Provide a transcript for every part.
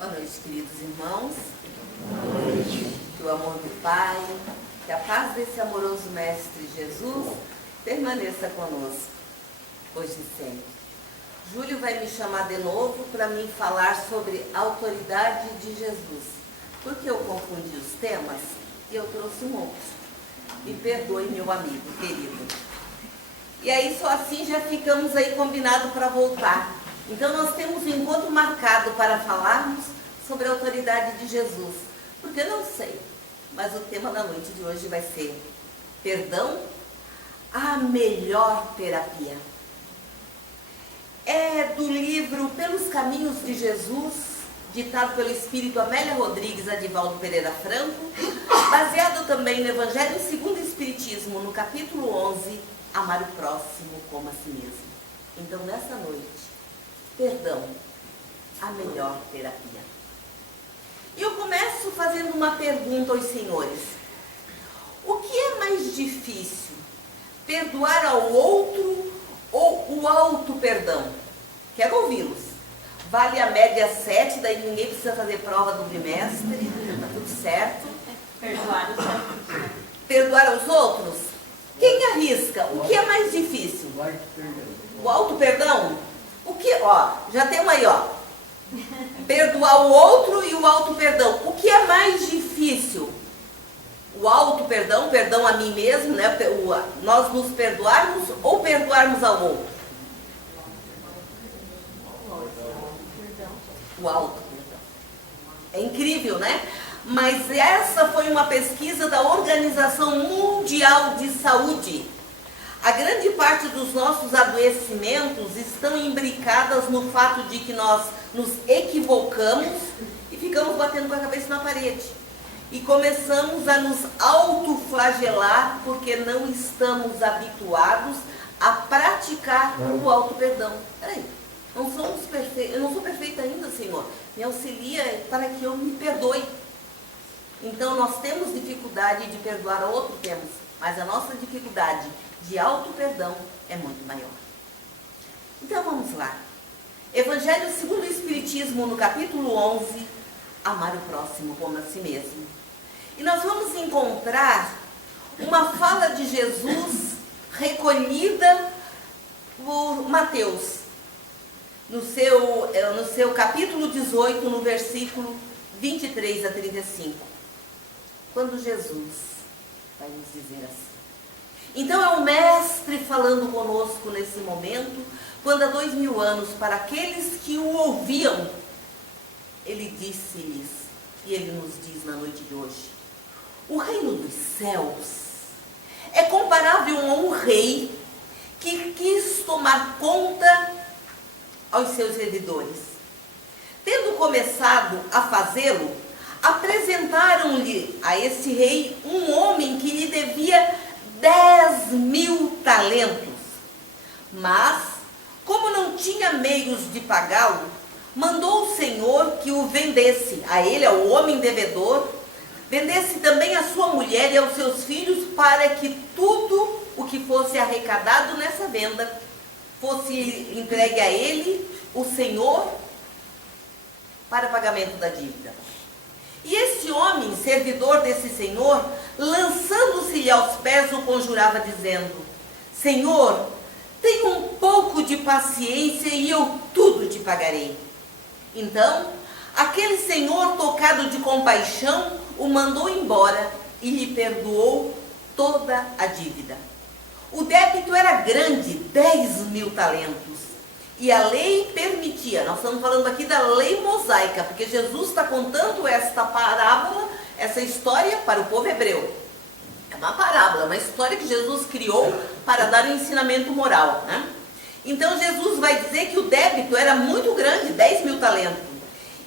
Boa noite, queridos irmãos. Boa noite. Que o amor do Pai, que a paz desse amoroso Mestre Jesus permaneça conosco, hoje e sempre. Júlio vai me chamar de novo para me falar sobre a autoridade de Jesus, porque eu confundi os temas e eu trouxe um outro. Me perdoe, meu amigo querido. E aí só assim já ficamos aí combinados para voltar. Então nós temos um encontro marcado para falarmos sobre a autoridade de Jesus. Porque eu não sei, mas o tema da noite de hoje vai ser perdão, a melhor terapia. É do livro Pelos Caminhos de Jesus, ditado pelo Espírito Amélia Rodrigues Adivaldo Pereira Franco, baseado também no Evangelho segundo o Espiritismo, no capítulo 11, amar o próximo como a si mesmo. Então, nessa noite, perdão, a melhor terapia. E eu começo fazendo uma pergunta aos senhores. O que é mais difícil? Perdoar ao outro ou o auto-perdão? Quero ouvi-los. Vale a média 7, daí ninguém precisa fazer prova do bimestre, tá tudo certo. Perdoar os outros. Perdoar aos outros? Quem arrisca? O que é mais difícil? O auto-perdão? O que, ó, já temos aí, ó. Perdoar o outro e o auto-perdão. O que é mais difícil? O auto-perdão, perdão a mim mesmo, né? Nós nos perdoarmos ou perdoarmos ao outro? O auto-perdão. É incrível, né? Mas essa foi uma pesquisa da Organização Mundial de Saúde. A grande parte dos nossos adoecimentos estão imbricadas no fato de que nós nos equivocamos e ficamos batendo com a cabeça na parede. E começamos a nos autoflagelar porque não estamos habituados a praticar o auto-perdão. Peraí, não somos perfeitos, eu não sou perfeita ainda, Senhor. Me auxilia para que eu me perdoe. Então nós temos dificuldade de perdoar ao outro, temos, mas a nossa dificuldade de auto-perdão é muito maior. Então vamos lá. Evangelho segundo o Espiritismo, no capítulo 11, amar o próximo como a si mesmo. E nós vamos encontrar uma fala de Jesus recolhida por Mateus, no seu capítulo 18, no versículo 23 a 35. Quando Jesus vai nos dizer assim. Então é o Mestre falando conosco nesse momento, quando há 2000 anos, para aqueles que o ouviam, ele disse-lhes, e ele nos diz na noite de hoje, o reino dos céus é comparável a um rei que quis tomar conta aos seus servidores. Tendo começado a fazê-lo, apresentaram-lhe a esse rei um homem que lhe devia 10.000 talentos. Mas, como não tinha meios de pagá-lo, mandou o Senhor que o vendesse, a ele, ao homem devedor, vendesse também a sua mulher e aos seus filhos, para que tudo o que fosse arrecadado nessa venda fosse entregue a ele, o Senhor, para pagamento da dívida. E esse homem, servidor desse Senhor, lançando-se-lhe aos pés, o conjurava, dizendo, Senhor, tenha um pouco de paciência e eu tudo te pagarei. Então, aquele Senhor, tocado de compaixão, o mandou embora e lhe perdoou toda a dívida. O débito era grande, 10.000 talentos. E a lei permitia, nós estamos falando aqui da lei mosaica, porque Jesus está contando esta parábola, essa história para o povo hebreu. É uma parábola, uma história que Jesus criou para dar um ensinamento moral, né? Então Jesus vai dizer que o débito era muito grande, 10.000 talentos.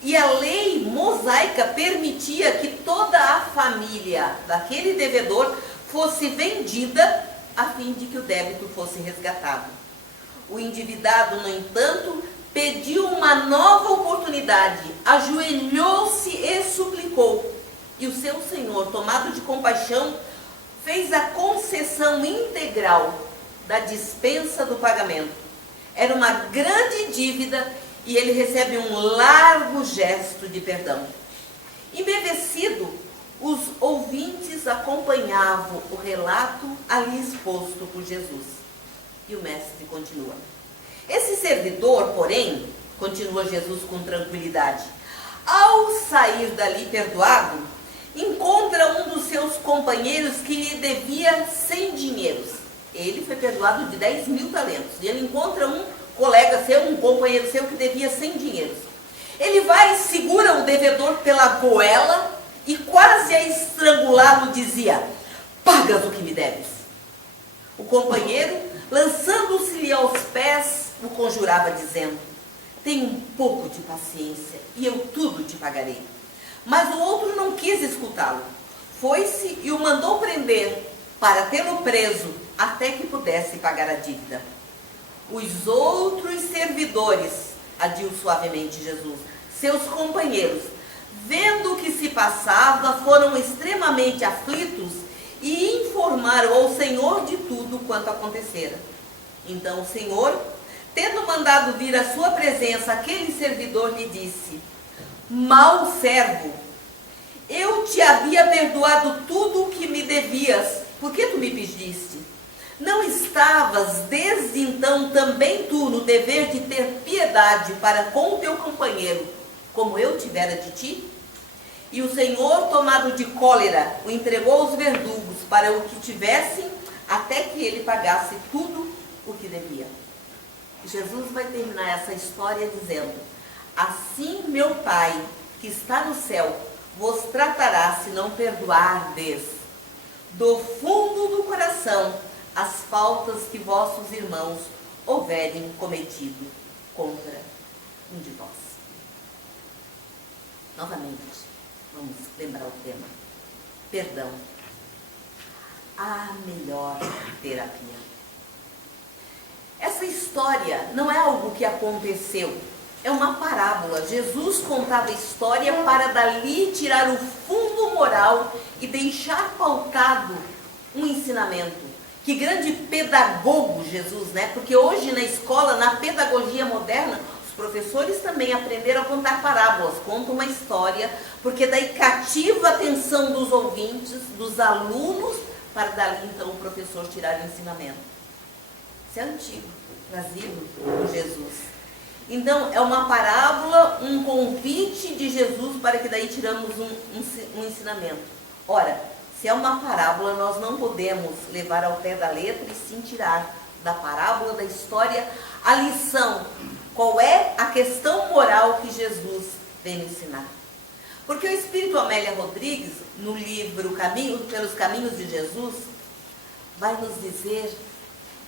E a lei mosaica permitia que toda a família daquele devedor fosse vendida a fim de que o débito fosse resgatado. O endividado, no entanto, pediu uma nova oportunidade, ajoelhou-se e suplicou. E o seu senhor, tomado de compaixão, fez a concessão integral da dispensa do pagamento. Era uma grande dívida e ele recebe um largo gesto de perdão. Embevecido, os ouvintes acompanhavam o relato ali exposto por Jesus. E o mestre continua. Esse servidor, porém, continua Jesus com tranquilidade, ao sair dali perdoado, encontra um dos seus companheiros que lhe devia 100 dinheiros. Ele foi perdoado de 10.000 talentos. E ele encontra um colega seu, um companheiro seu que devia 100 dinheiros. Ele vai, segura o devedor pela goela e quase a estrangulá-lo dizia: pagas o que me deves. O companheiro, lançando-se-lhe aos pés, o conjurava dizendo: tenha um pouco de paciência e eu tudo te pagarei. Mas o outro não quis escutá-lo. Foi-se e o mandou prender para tê-lo preso até que pudesse pagar a dívida. Os outros servidores, adiu suavemente Jesus, seus companheiros, vendo o que se passava, foram extremamente aflitos e informaram ao Senhor de tudo quanto acontecera. Então o Senhor, tendo mandado vir à sua presença aquele servidor, lhe disse: mau servo, eu te havia perdoado tudo o que me devias, por que tu me pediste? Não estavas desde então também tu no dever de ter piedade para com o teu companheiro, como eu tivera de ti? E o Senhor, tomado de cólera, o entregou aos verdugos para o que tivessem, até que ele pagasse tudo o que devia. Jesus vai terminar essa história dizendo: assim meu Pai, que está no céu, vos tratará se não perdoardes do fundo do coração as faltas que vossos irmãos houverem cometido contra um de vós. Novamente, vamos lembrar o tema: perdão, a melhor terapia. Essa história não é algo que aconteceu, é uma parábola. Jesus contava a história para dali tirar o fundo moral e deixar pautado um ensinamento. Que grande pedagogo Jesus, né? Porque hoje na escola, na pedagogia moderna, os professores também aprenderam a contar parábolas, contam uma história, porque daí cativa a atenção dos ouvintes, dos alunos, para dali então o professor tirar o ensinamento. Isso é antigo, trazido por Jesus. Então é uma parábola, um convite de Jesus para que daí tiramos um ensinamento. Ora, se é uma parábola, nós não podemos levar ao pé da letra e sim tirar da parábola, da história, a lição. Qual é a questão moral que Jesus vem nos ensinar? Porque o Espírito Amélia Rodrigues, no livro Pelos Caminhos de Jesus, vai nos dizer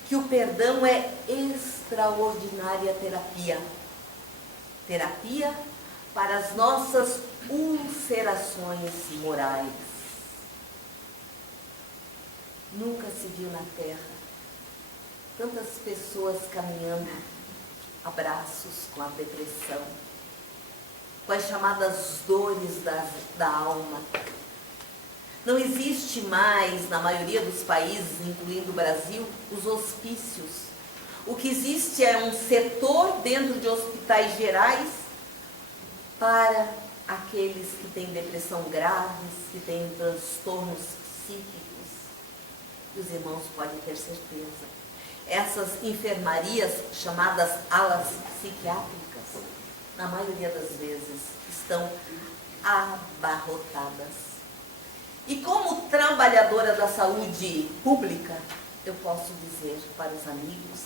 que o perdão é extraordinária terapia. Terapia para as nossas ulcerações morais. Nunca se viu na terra tantas pessoas caminhando a braços com a depressão, com as chamadas dores da alma. Não existe mais, na maioria dos países, incluindo o Brasil, os hospícios. O que existe é um setor dentro de hospitais gerais para aqueles que têm depressão graves, que têm transtornos psíquicos. Os irmãos podem ter certeza. Essas enfermarias, chamadas alas psiquiátricas, na maioria das vezes, estão abarrotadas. E como trabalhadora da saúde pública, eu posso dizer para os amigos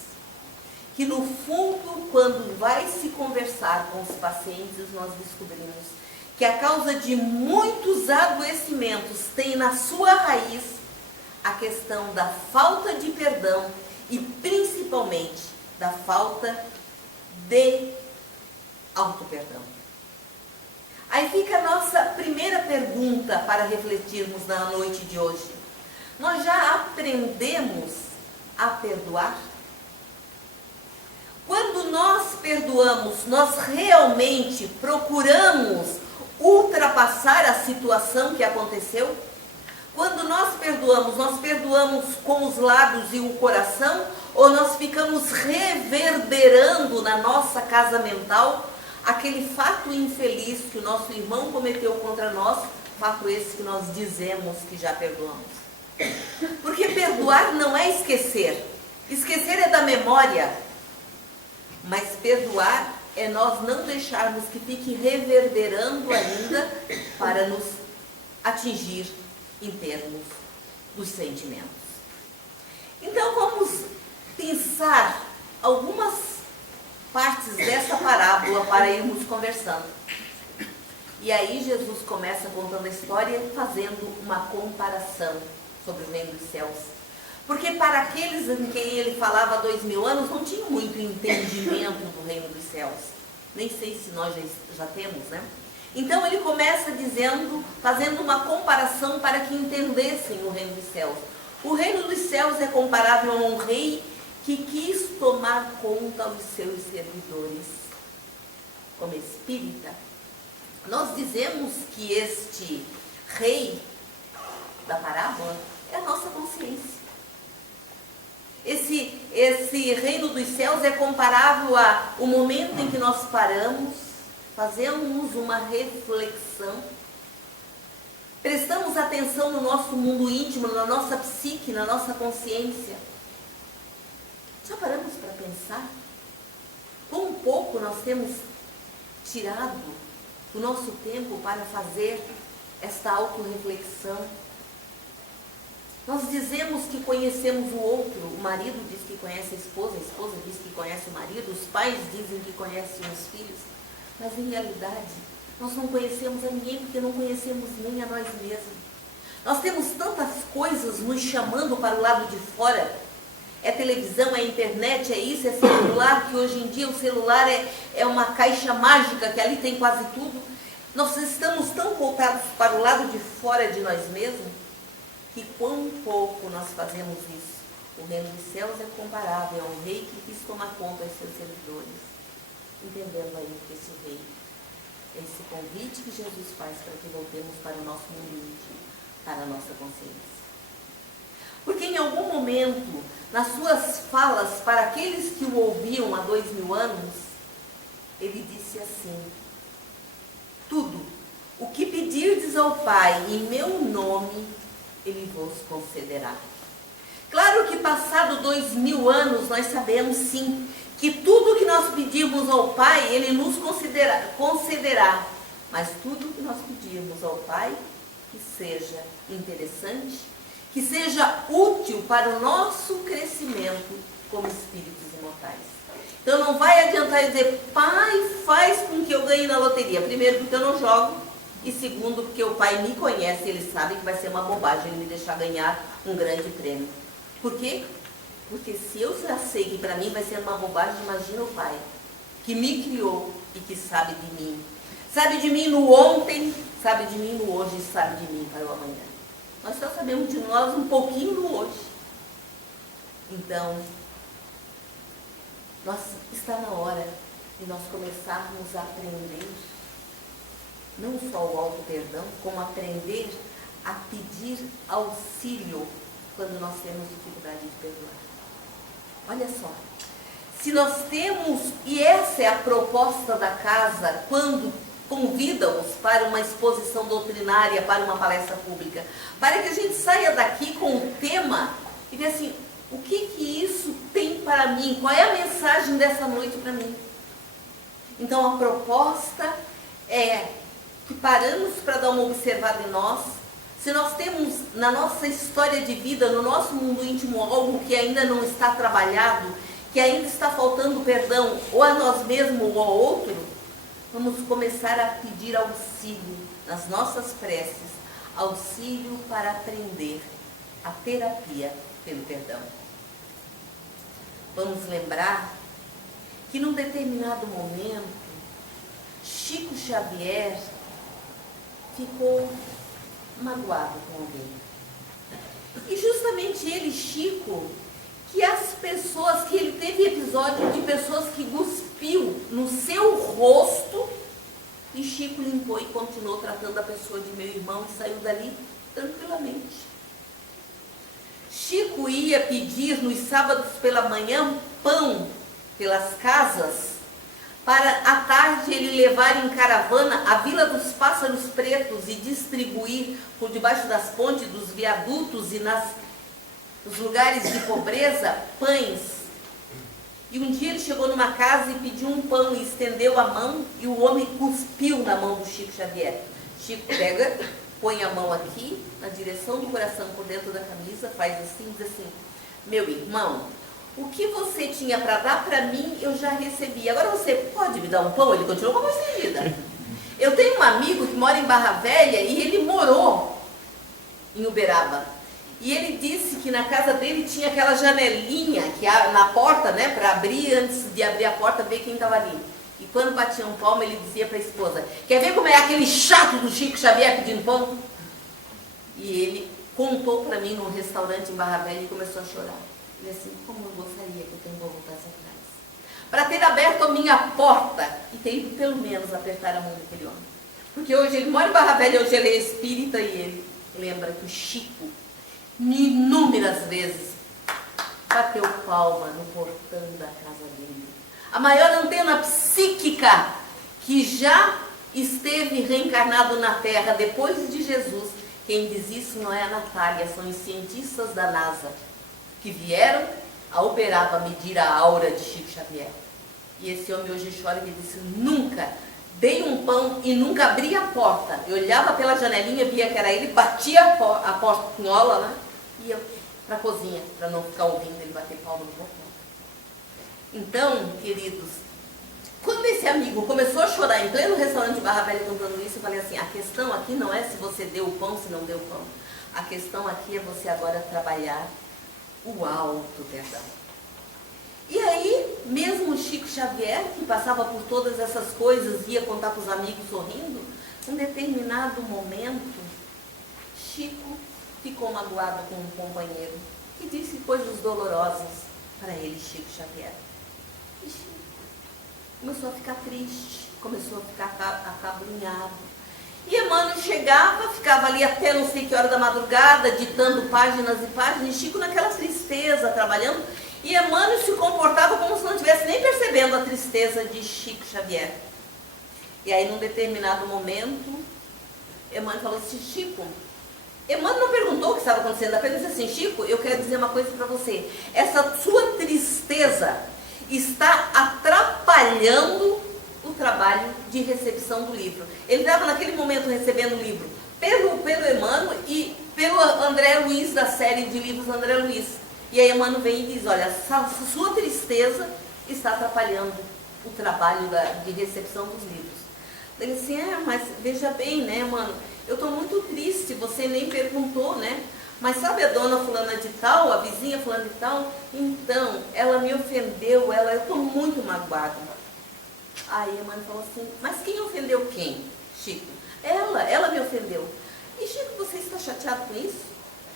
que no fundo, quando vai se conversar com os pacientes, nós descobrimos que a causa de muitos adoecimentos tem na sua raiz a questão da falta de perdão e principalmente da falta de auto-perdão. Aí fica a nossa primeira pergunta para refletirmos na noite de hoje. Nós já aprendemos a perdoar? Quando nós perdoamos, nós realmente procuramos ultrapassar a situação que aconteceu? Quando nós perdoamos com os lábios e o coração, ou nós ficamos reverberando na nossa casa mental aquele fato infeliz que o nosso irmão cometeu contra nós, fato esse que nós dizemos que já perdoamos. Porque perdoar não é esquecer. Esquecer é da memória. Mas perdoar é nós não deixarmos que fique reverberando ainda para nos atingir em termos dos sentimentos. Então vamos pensar algumas partes dessa parábola para irmos conversando. E aí Jesus começa contando a história, fazendo uma comparação sobre o reino dos céus. Porque para aqueles em quem ele falava há 2000 anos, não tinham muito entendimento do reino dos céus. Nem sei se nós já temos, né? Então ele começa dizendo, fazendo uma comparação para que entendessem o reino dos céus. O reino dos céus é comparável a um rei que quis tomar conta dos seus servidores. Como espírita, nós dizemos que este rei da parábola é a nossa consciência. Esse reino dos céus é comparável ao momento em que nós paramos, fazemos uma reflexão, prestamos atenção no nosso mundo íntimo, na nossa psique, na nossa consciência. Já paramos para pensar? Quão pouco nós temos tirado o nosso tempo para fazer esta autorreflexão? Nós dizemos que conhecemos o outro, o marido diz que conhece a esposa diz que conhece o marido, os pais dizem que conhecem os filhos, mas em realidade nós não conhecemos a ninguém porque não conhecemos nem a nós mesmos. Nós temos tantas coisas nos chamando para o lado de fora, é televisão, é internet, é isso, é celular, que hoje em dia o celular é uma caixa mágica que ali tem quase tudo. Nós estamos tão voltados para o lado de fora de nós mesmos, que quão pouco nós fazemos isso. O reino dos céus é comparável a um rei que quis tomar conta dos seus servidores. Entendendo aí que esse rei é esse convite que Jesus faz para que voltemos para o nosso mundo íntimo, para a nossa consciência. Porque em algum momento, nas suas falas para aqueles que o ouviam há 2000 anos, ele disse assim: tudo o que pedirdes ao Pai em meu nome, ele vos concederá. Claro que passado 2000 anos, nós sabemos sim, que tudo que nós pedirmos ao Pai, ele nos concederá. Mas tudo que nós pedirmos ao Pai, que seja interessante, que seja útil para o nosso crescimento como espíritos imortais. Então não vai adiantar dizer: Pai, faz com que eu ganhe na loteria. Primeiro, porque eu não jogo. E segundo, porque o Pai me conhece, ele sabe que vai ser uma bobagem ele me deixar ganhar um grande prêmio. Por quê? Porque se eu já sei que para mim vai ser uma bobagem, imagina o Pai, que me criou e que sabe de mim. Sabe de mim no ontem, sabe de mim no hoje e sabe de mim para o amanhã. Nós só sabemos de nós um pouquinho no hoje. Então, está na hora de nós começarmos a aprender não só o auto-perdão, como aprender a pedir auxílio quando nós temos dificuldade de perdoar. Olha só, se nós temos, e essa é a proposta da casa, quando convida-os para uma exposição doutrinária, para uma palestra pública, para que a gente saia daqui com o tema e veja assim: o que isso tem para mim? Qual é a mensagem dessa noite para mim? Então a proposta é que paramos para dar uma observada em nós. Se nós temos na nossa história de vida, no nosso mundo íntimo, algo que ainda não está trabalhado, que ainda está faltando perdão, ou a nós mesmos ou ao outro, vamos começar a pedir auxílio nas nossas preces, auxílio para aprender a terapia pelo perdão. Vamos lembrar que num determinado momento, Chico Xavier ficou magoado com alguém. E justamente ele, Chico, que as pessoas, que ele teve episódio de pessoas que cuspiu no seu rosto, e Chico limpou e continuou tratando a pessoa de meu irmão e saiu dali tranquilamente. Chico ia pedir nos sábados pela manhã pão pelas casas, para à tarde ele levar em caravana a Vila dos Pássaros Pretos e distribuir por debaixo das pontes, dos viadutos e nos lugares de pobreza, pães. E um dia ele chegou numa casa e pediu um pão e estendeu a mão e o homem cuspiu na mão do Chico Xavier. Chico pega, põe a mão aqui, na direção do coração, por dentro da camisa, faz assim, diz assim: meu irmão, o que você tinha para dar para mim, eu já recebi. Agora você pode me dar um pão? Ele continuou com a voz estendida. Eu tenho um amigo que mora em Barra Velha e ele morou em Uberaba. E ele disse que na casa dele tinha aquela janelinha que na porta, né, para abrir, antes de abrir a porta, ver quem estava ali. E quando batia um palmo, ele dizia para a esposa: quer ver como é aquele chato do Chico Xavier pedindo pão? E ele contou para mim num restaurante em Barra Velha e começou a chorar. Ele assim: como eu gostaria que o tempo voltasse atrás, para ter aberto a minha porta e ter ido pelo menos apertar a mão daquele homem. Porque hoje ele mora em Barra Velha, hoje ele é espírita e ele lembra que o Chico, inúmeras vezes, bateu palma no portão da casa dele. A maior antena psíquica que já esteve reencarnado na Terra depois de Jesus, quem diz isso não é a Natália, são os cientistas da NASA, que vieram a Uberaba medir a aura de Chico Xavier. E esse homem hoje chora e disse: nunca dei um pão e nunca abri a porta. Eu olhava pela janelinha, via que era ele, batia a portinhola, né? E ia para a cozinha, para não ficar ouvindo ele bater palma no portão. Então, queridos, quando esse amigo começou a chorar em pleno restaurante de Barra Velha contando isso, eu falei assim: a questão aqui não é se você deu o pão, se não deu o pão. A questão aqui é você agora trabalhar o alto perdão. E aí, mesmo o Chico Xavier, que passava por todas essas coisas, ia contar para os amigos sorrindo, em determinado momento, Chico ficou magoado com um companheiro que disse coisas dolorosas para ele, Chico Xavier. E Chico começou a ficar triste, começou a ficar acabrunhado. E Emmanuel chegava, ficava ali até não sei que hora da madrugada, ditando páginas e páginas, e Chico naquela tristeza, trabalhando, e Emmanuel se comportava como se não estivesse nem percebendo a tristeza de Chico Xavier. E aí, num determinado momento, Emmanuel falou assim: Chico, Emmanuel não perguntou o que estava acontecendo, apenas disse assim: Chico, eu quero dizer uma coisa para você, essa sua tristeza está atrapalhando o trabalho de recepção do livro. Ele estava naquele momento recebendo o livro pelo Emmanuel e pelo André Luiz, da série de livros André Luiz. E aí Emmanuel vem e diz: olha, essa sua tristeza está atrapalhando o trabalho de recepção dos livros. Ele disse assim: mas veja bem, né, Emmanuel, eu estou muito triste, você nem perguntou, né? Mas sabe a dona fulana de tal, a vizinha fulana de tal? Então, ela me ofendeu, eu estou muito magoada. Aí a mãe falou assim: mas quem ofendeu quem, Chico? Ela me ofendeu. E Chico, você está chateado com isso?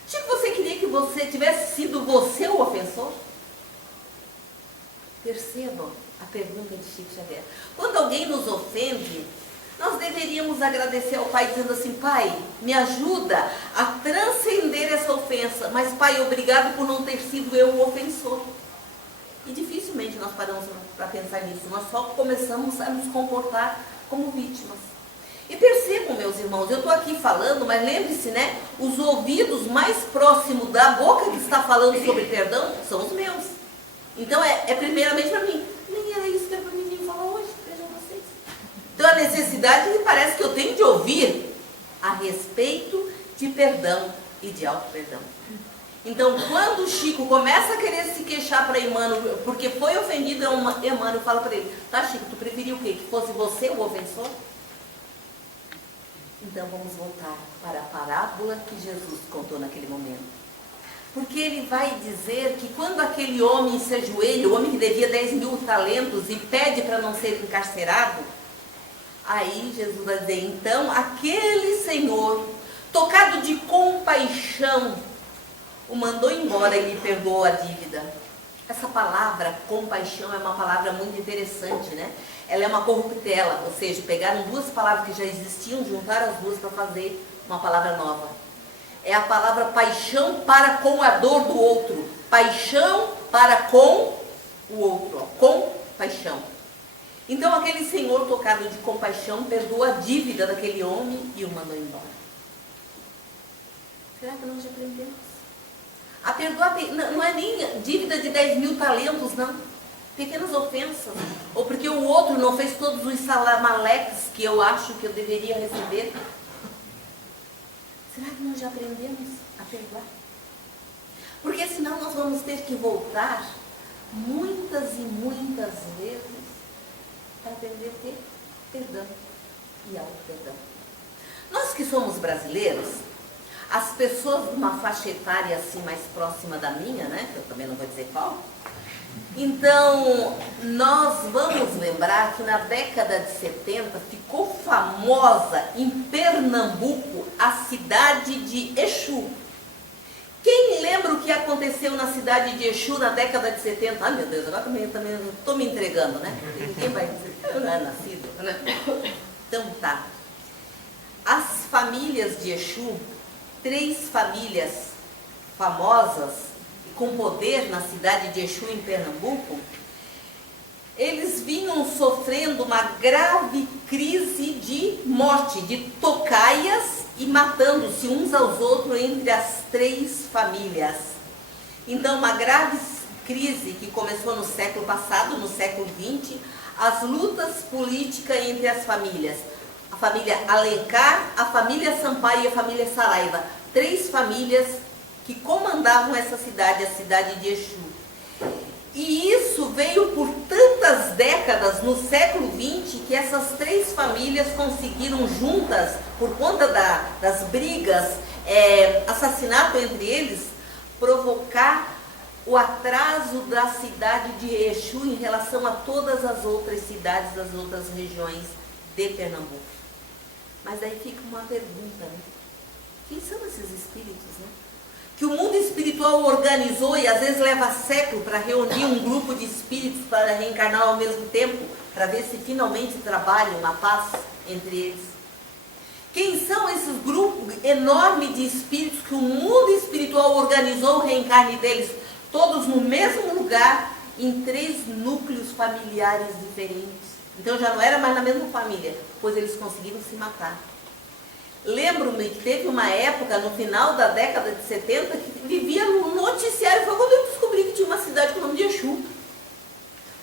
Chico, você queria que você tivesse sido você o ofensor? Percebam a pergunta de Chico Xavier. Quando alguém nos ofende, nós deveríamos agradecer ao Pai dizendo assim: Pai, me ajuda a transcender essa ofensa, mas Pai, obrigado por não ter sido eu o ofensor. E dificilmente nós paramos para pensar nisso, nós só começamos a nos comportar como vítimas. E percebam, meus irmãos, eu estou aqui falando, mas lembre-se, né, os ouvidos mais próximos da boca que está falando sobre perdão são os meus. Então é primeiramente para mim. Nem era isso que era para mim vir falar hoje, vejam vocês. Então a necessidade me parece que eu tenho de ouvir a respeito de perdão e de auto-perdão. Então, quando o Chico começa a querer se queixar para Emmanuel, porque foi ofendido, Emmanuel fala para ele: tá, Chico, tu preferia o quê? Que fosse você o ofensor? Então, vamos voltar para a parábola que Jesus contou naquele momento. Porque ele vai dizer que quando aquele homem se ajoelha, o homem que devia 10.000 talentos e pede para não ser encarcerado, aí Jesus vai dizer: então, aquele senhor, tocado de compaixão, o mandou embora e lhe perdoou a dívida. Essa palavra compaixão é uma palavra muito interessante, né? Ela é uma corruptela, ou seja, pegaram duas palavras que já existiam, juntaram as duas para fazer uma palavra nova. É a palavra paixão para com a dor do outro. Paixão para com o outro. Ó. Compaixão. Então aquele senhor tocado de compaixão perdoou a dívida daquele homem e o mandou embora. Será que nós já aprendemos? A perdoar não é nem dívida de 10.000 talentos, não. Pequenas ofensas. Ou porque o outro não fez todos os salamaleques que eu acho que eu deveria receber. Será que nós já aprendemos a perdoar? Porque senão nós vamos ter que voltar muitas e muitas vezes para aprender a ter perdão e auto-perdão. Nós que somos brasileiros, as pessoas de uma faixa etária assim mais próxima da minha, né? Que eu também não vou dizer qual. Então, nós vamos lembrar que na década de 70 ficou famosa em Pernambuco a cidade de Exu. Quem lembra o que aconteceu na cidade de Exu na década de 70? Ai meu Deus, agora também estou me entregando, né? Ninguém vai dizer, eu não é nascido, né? Então tá. As famílias de Exu, 3 famílias famosas, com poder na cidade de Exu, em Pernambuco, eles vinham sofrendo uma grave crise de morte, de tocaias e matando-se uns aos outros entre as 3 famílias. Então, uma grave crise que começou no século passado, no século XX, as lutas políticas entre as famílias. A família Alencar, a família Sampaio e a família Saraiva. 3 famílias que comandavam essa cidade, a cidade de Exu. E isso veio por tantas décadas no século XX que essas 3 famílias conseguiram juntas, por conta das brigas, assassinato entre eles, provocar o atraso da cidade de Exu em relação a todas as outras cidades das outras regiões de Pernambuco. Mas aí fica uma pergunta, né? Quem são esses espíritos, né? Que o mundo espiritual organizou e às vezes leva século para reunir um grupo de espíritos para reencarnar ao mesmo tempo, para ver se finalmente trabalham uma paz entre eles. Quem são esses grupos enormes de espíritos que o mundo espiritual organizou o reencarne deles, todos no mesmo lugar, em 3 núcleos familiares diferentes? Então já não era mais na mesma família, pois eles conseguiram se matar. Lembro-me que teve uma época, no final da década de 70, que vivia no noticiário. Foi quando eu descobri que tinha uma cidade com o nome de Exu.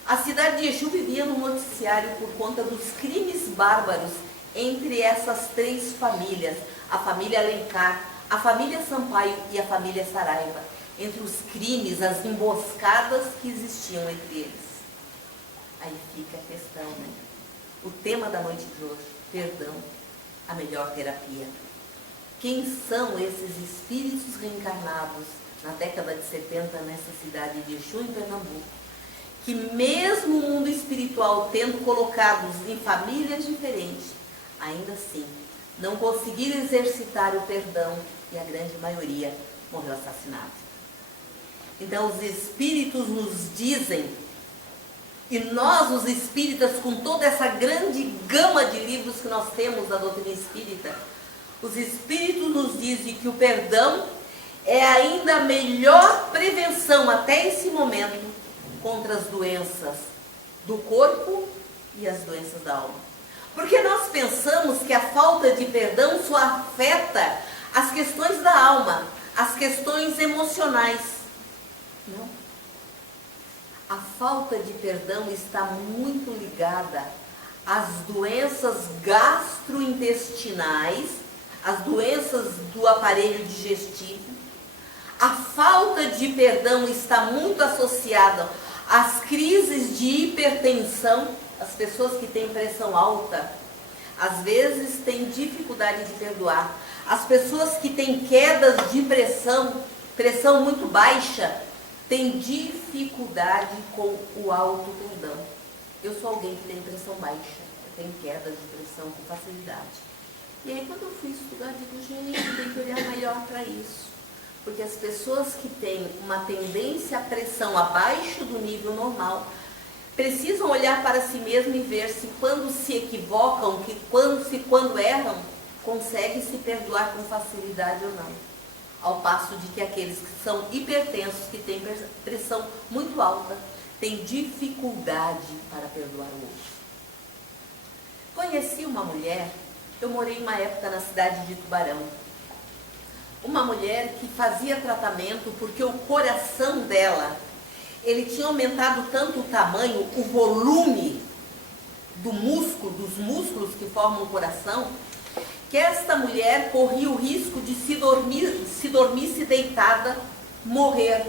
A cidade de Exu vivia no noticiário por conta dos crimes bárbaros entre essas 3 famílias. A família Alencar, a família Sampaio e a família Saraiva. Entre os crimes, as emboscadas que existiam entre eles. Aí fica a questão, né? O tema da noite de hoje, perdão. A melhor terapia. Quem são esses espíritos reencarnados na década de 70 nessa cidade de Exu, em Pernambuco, que mesmo o mundo espiritual tendo colocados em famílias diferentes, ainda assim não conseguiram exercitar o perdão e a grande maioria morreu assassinado. Então os espíritos nos dizem, e nós, os espíritas, com toda essa grande gama de livros que nós temos da doutrina espírita, os espíritos nos dizem que o perdão é ainda a melhor prevenção, até esse momento, contra as doenças do corpo e as doenças da alma. Porque nós pensamos que a falta de perdão só afeta as questões da alma, as questões emocionais. Não. A falta de perdão está muito ligada às doenças gastrointestinais, às doenças do aparelho digestivo. A falta de perdão está muito associada às crises de hipertensão. As pessoas que têm pressão alta, às vezes têm dificuldade de perdoar. As pessoas que têm quedas de pressão muito baixa, tem dificuldade com o auto-perdão. Eu sou alguém que tem pressão baixa, eu tenho queda de pressão com facilidade. E aí quando eu fui estudar, digo, gente, tem que olhar melhor para isso. Porque as pessoas que têm uma tendência à pressão abaixo do nível normal, precisam olhar para si mesmo e ver se quando se equivocam, quando erram, conseguem se perdoar com facilidade ou não. Ao passo de que aqueles que são hipertensos, que têm pressão muito alta, têm dificuldade para perdoar o outro. Conheci uma mulher, eu morei uma época na cidade de Tubarão. Uma mulher que fazia tratamento porque o coração dela, ele tinha aumentado tanto o tamanho, o volume do músculo, dos músculos que formam o coração, que esta mulher corria o risco de se dormisse deitada, morrer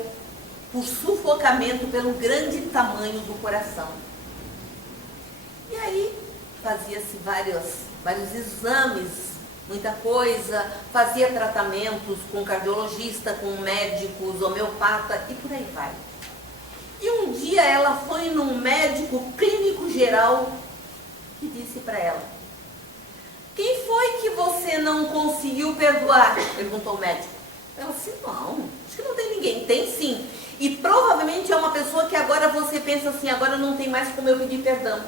por sufocamento pelo grande tamanho do coração. E aí fazia-se vários exames, muita coisa, fazia tratamentos com cardiologista, com médicos, homeopata e por aí vai. E um dia ela foi num médico clínico geral que disse para ela: quem foi que você não conseguiu perdoar? Perguntou o médico. Ela disse: não, acho que não tem ninguém. Tem sim. E provavelmente é uma pessoa que agora você pensa assim, agora não tem mais como eu pedir perdão.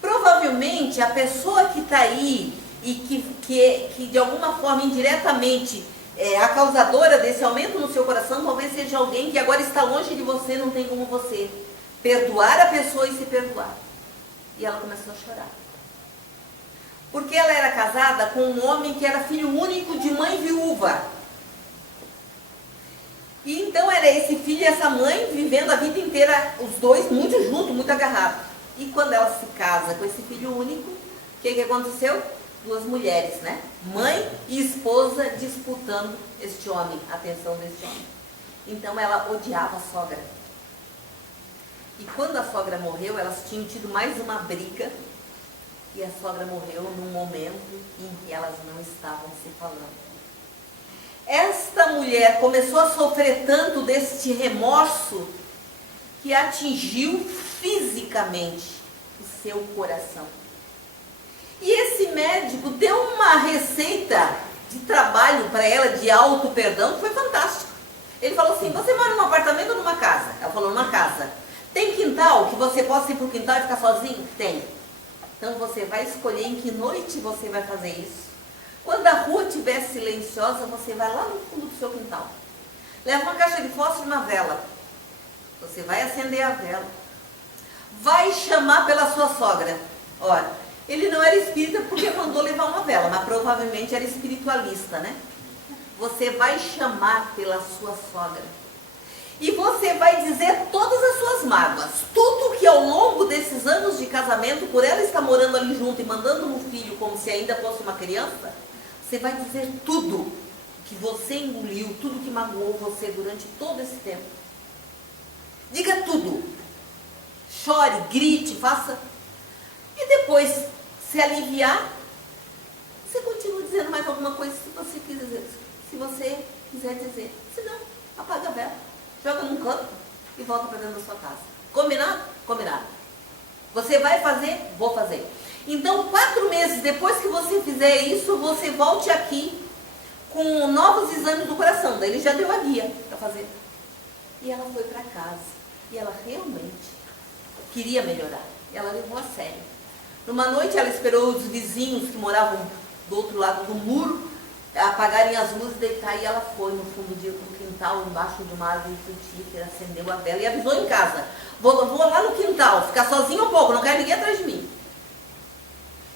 Provavelmente a pessoa que está aí e que de alguma forma indiretamente é a causadora desse aumento no seu coração, talvez seja alguém que agora está longe de você, não tem como você perdoar a pessoa e se perdoar. E ela começou a chorar. Porque ela era casada com um homem que era filho único de mãe viúva. E então era esse filho e essa mãe vivendo a vida inteira, os dois muito juntos, muito agarrados. E quando ela se casa com esse filho único, o que aconteceu? Duas mulheres, né? Mãe e esposa disputando este homem, a atenção deste homem. Então ela odiava a sogra. E quando a sogra morreu, elas tinham tido mais uma briga. E a sogra morreu num momento em que elas não estavam se falando. Esta mulher começou a sofrer tanto deste remorso que atingiu fisicamente o seu coração. E esse médico deu uma receita de trabalho para ela de auto-perdão que foi fantástico. Ele falou assim: você mora num apartamento ou numa casa? Ela falou: numa casa. Tem quintal que você possa ir para o quintal e ficar sozinho? Tem. Então você vai escolher em que noite você vai fazer isso. Quando a rua estiver silenciosa, você vai lá no fundo do seu quintal. Leva uma caixa de fósforo e uma vela. Você vai acender a vela. Vai chamar pela sua sogra. Olha, ele não era espírita porque mandou levar uma vela, mas provavelmente era espiritualista, né? Você vai chamar pela sua sogra. E você vai dizer todas as suas mágoas. Tudo que ao longo desses anos de casamento, por ela estar morando ali junto e mandando um filho como se ainda fosse uma criança, você vai dizer tudo que você engoliu, tudo que magoou você durante todo esse tempo. Diga tudo. Chore, grite, faça. E depois, se aliviar, você continua dizendo mais alguma coisa se você quiser dizer. Se não, apaga a vela. Joga num canto e volta para dentro da sua casa. Combinado? Combinado. Você vai fazer? Vou fazer. Então, 4 meses depois que você fizer isso, você volte aqui com novos exames do coração. Daí ele já deu a guia para fazer. E ela foi para casa. E ela realmente queria melhorar. E ela levou a sério. Numa noite ela esperou os vizinhos que moravam do outro lado do muro apagarem as luzes, deitar, e ela foi no fundo do quintal, embaixo de uma árvore frutífera, acendeu a vela e avisou em casa: vou lá no quintal, ficar sozinha um pouco, não quero ninguém atrás de mim.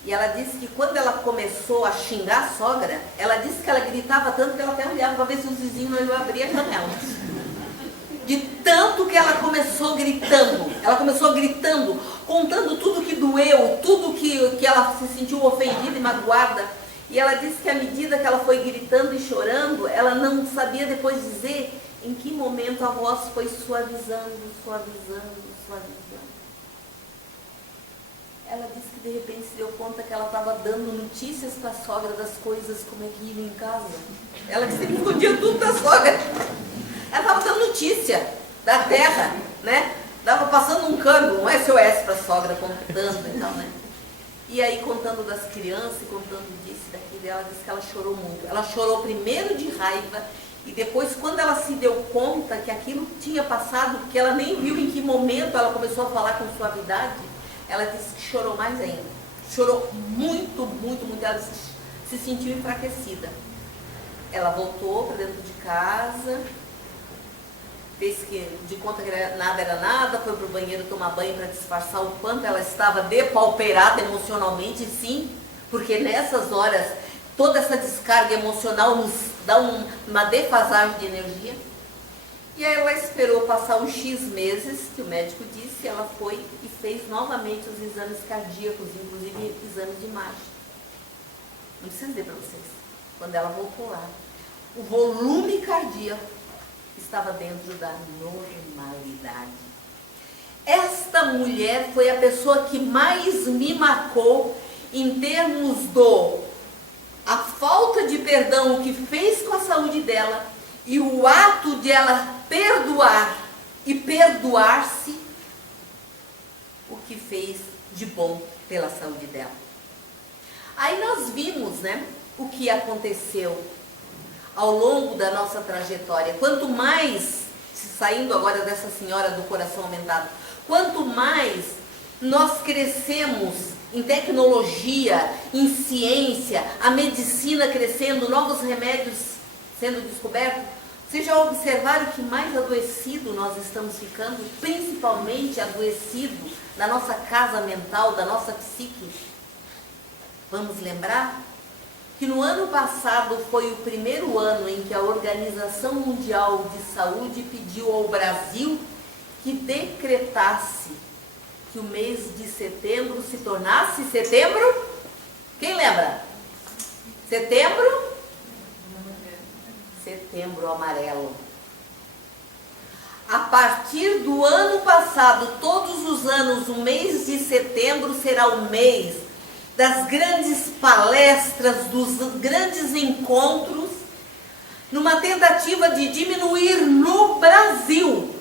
E ela disse que quando ela começou a xingar a sogra, ela disse que ela gritava tanto que ela até olhava para ver se os vizinhos não iam abrir a janela. De tanto que ela começou gritando, contando tudo que doeu, tudo que ela se sentiu ofendida e magoada. E ela disse que à medida que ela foi gritando e chorando, ela não sabia depois dizer em que momento a voz foi suavizando. Ela disse que de repente se deu conta que ela estava dando notícias para a sogra das coisas, como é que iam em casa. Ela disse que escondia tudo da sogra. Ela estava dando notícia da terra, né? Estava passando um cano, um SOS para a sogra, contando e tal, né? E aí contando das crianças, contando disso e daquilo, ela disse que ela chorou muito. Ela chorou primeiro de raiva e depois, quando ela se deu conta que aquilo tinha passado, que ela nem viu em que momento ela começou a falar com suavidade, ela disse que chorou mais ainda. Chorou muito. Ela se sentiu enfraquecida. ela voltou para dentro de casa, fez que de conta que nada era nada, foi para o banheiro tomar banho para disfarçar o quanto ela estava depauperada emocionalmente, sim, porque nessas horas toda essa descarga emocional nos dá uma defasagem de energia. E aí ela esperou passar uns X meses, que o médico disse, ela foi e fez novamente os exames cardíacos, inclusive exames de imagem. Não preciso dizer para vocês, quando ela voltou lá, o volume cardíaco estava dentro da normalidade. Esta mulher foi a pessoa que mais me marcou em termos a falta de perdão, o que fez com a saúde dela e o ato de ela perdoar e perdoar-se, o que fez de bom pela saúde dela. Aí nós vimos, né, o que aconteceu ao longo da nossa trajetória. Quanto mais, saindo agora dessa senhora do coração aumentado, quanto mais nós crescemos em tecnologia, em ciência, a medicina crescendo, novos remédios sendo descobertos, vocês já observaram que mais adoecido nós estamos ficando, principalmente adoecido na nossa casa mental, da nossa psique? Vamos lembrar que no ano passado foi o primeiro ano em que a Organização Mundial de Saúde pediu ao Brasil que decretasse que o mês de setembro se tornasse setembro? Quem lembra? Setembro? Setembro amarelo. A partir do ano passado, todos os anos, o mês de setembro será o mês das grandes palestras, dos grandes encontros, numa tentativa de diminuir no Brasil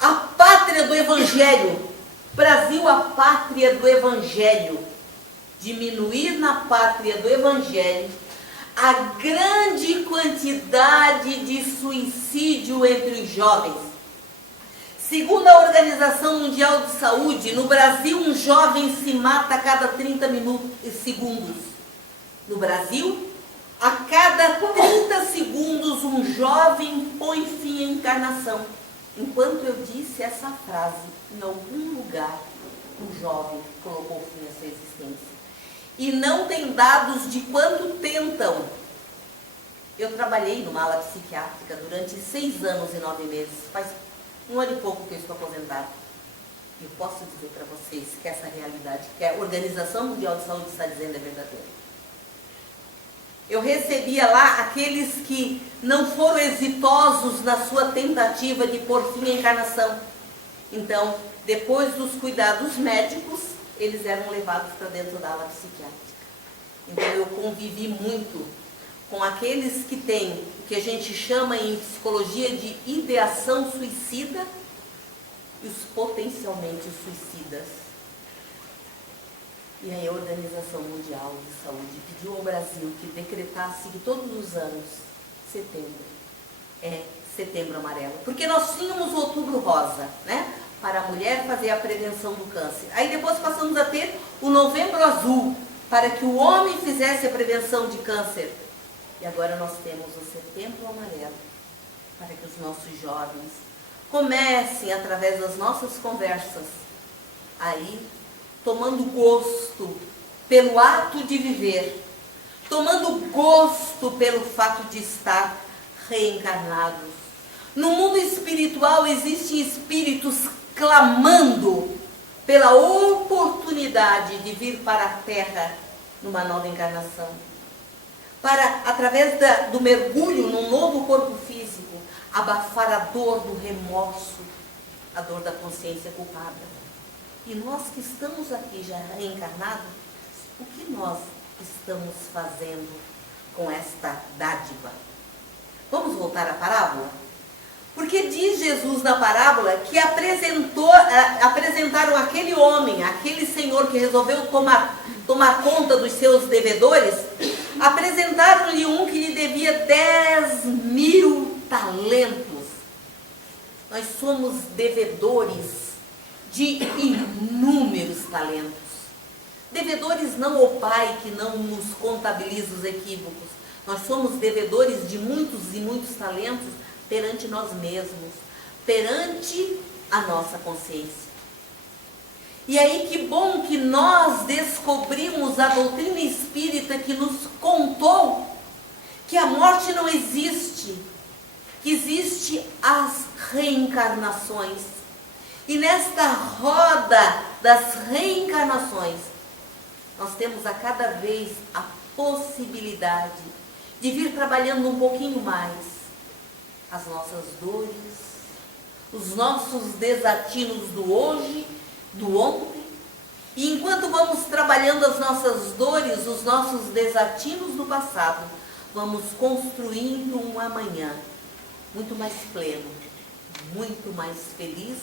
a pátria do Evangelho. Brasil, a pátria do Evangelho. Diminuir na pátria do Evangelho a grande quantidade de suicídio entre os jovens. Segundo a Organização Mundial de Saúde, no Brasil um jovem se mata a cada 30 segundos. No Brasil, a cada 30 segundos um jovem põe fim à encarnação. Enquanto eu disse essa frase, em algum lugar, um jovem colocou fim à sua existência. E não tem dados de quanto tentam. Eu trabalhei numa ala psiquiátrica durante 6 anos e 9 meses. Faz 1 ano e pouco que eu estou aposentado. E eu posso dizer para vocês que essa realidade, que a Organização Mundial de Saúde está dizendo, é verdadeira. Eu recebia lá aqueles que não foram exitosos na sua tentativa de pôr fim à encarnação. Então, depois dos cuidados médicos, eles eram levados para dentro da ala psiquiátrica. Então, eu convivi muito com aqueles que têm o que a gente chama em psicologia de ideação suicida e os potencialmente suicidas. E aí a Organização Mundial de Saúde pediu ao Brasil que decretasse que todos os anos, setembro, é setembro amarelo. Porque nós tínhamos o outubro rosa, né? Para a mulher fazer a prevenção do câncer. Aí depois passamos a ter o novembro azul, para que o homem fizesse a prevenção de câncer. E agora nós temos o setembro amarelo, para que os nossos jovens comecem, através das nossas conversas, aí tomando gosto pelo ato de viver, tomando gosto pelo fato de estar reencarnados. No mundo espiritual existem espíritos clamando pela oportunidade de vir para a Terra numa nova encarnação. Para, através do mergulho num novo corpo físico, abafar a dor do remorso, a dor da consciência culpada. E nós que estamos aqui já reencarnados, o que nós estamos fazendo com esta dádiva? Vamos voltar à parábola? Porque diz Jesus na parábola que apresentaram aquele homem, aquele senhor que resolveu tomar conta dos seus devedores, apresentaram-lhe um que lhe devia 10.000 talentos. Nós somos devedores de inúmeros talentos. Devedores não ao Pai que não nos contabiliza os equívocos, Nós somos devedores de muitos e muitos talentos perante nós mesmos, perante a nossa consciência. E aí que bom que nós descobrimos a doutrina espírita que nos contou que a morte não existe, que existe as reencarnações. E nesta roda das reencarnações, nós temos a cada vez a possibilidade de vir trabalhando um pouquinho mais as nossas dores, os nossos desatinos do hoje, do ontem. E enquanto vamos trabalhando as nossas dores, os nossos desatinos do passado, vamos construindo um amanhã muito mais pleno, muito mais feliz,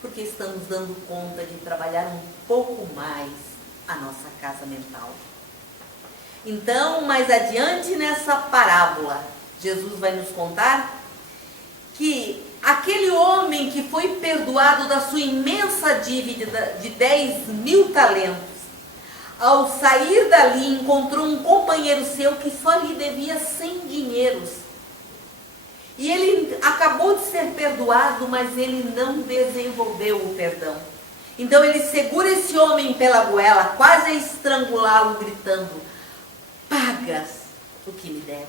porque estamos dando conta de trabalhar um pouco mais a nossa casa mental. Então, mais adiante nessa parábola, Jesus vai nos contar que aquele homem que foi perdoado da sua imensa dívida de 10.000 talentos, ao sair dali encontrou um companheiro seu que só lhe devia 100 dinheiros. E ele acabou de ser perdoado, mas ele não desenvolveu o perdão. Então ele segura esse homem pela goela, quase a estrangulá-lo, gritando: pagas o que me deves.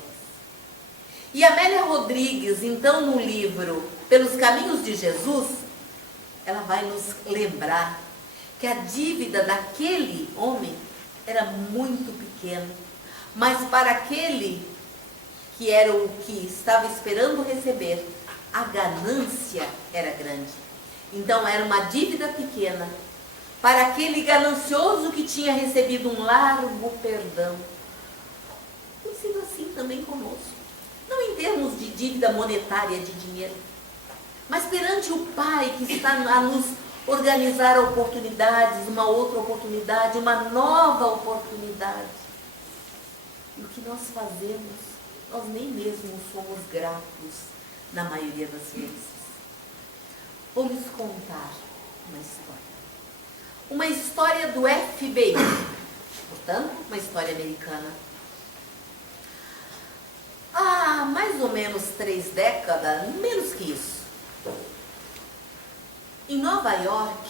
E Amélia Rodrigues, então, no livro Pelos Caminhos de Jesus, ela vai nos lembrar que a dívida daquele homem era muito pequena, mas para aquele que era o que estava esperando receber, a ganância era grande. Então era uma dívida pequena para aquele ganancioso que tinha recebido um largo perdão. Tem sido assim também conosco. Não em termos de dívida monetária de dinheiro, mas perante o Pai que está a nos organizar oportunidades, uma outra oportunidade, uma nova oportunidade. E o que nós fazemos, nós nem mesmo somos gratos na maioria das vezes. Vou lhes contar uma história. Uma história do FBI, portanto, uma história americana. Há mais ou menos 3 décadas, menos que isso, em Nova York,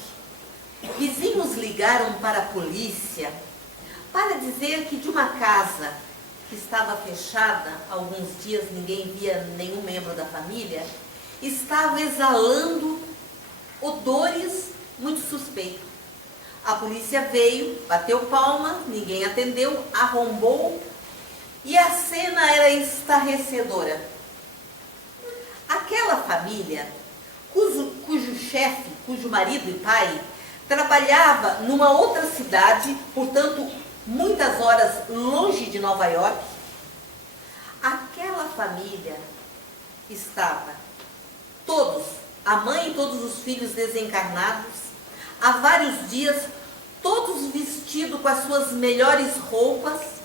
vizinhos ligaram para a polícia para dizer que de uma casa que estava fechada, há alguns dias ninguém via nenhum membro da família, estava exalando odores muito suspeitos. A polícia veio, bateu palma, ninguém atendeu, arrombou e a cena era estarrecedora. Aquela família, cujo chefe, cujo marido e pai, trabalhava numa outra cidade, portanto, muitas horas longe de Nova York, aquela família estava, todos, a mãe e todos os filhos desencarnados, há vários dias, todos vestidos com as suas melhores roupas,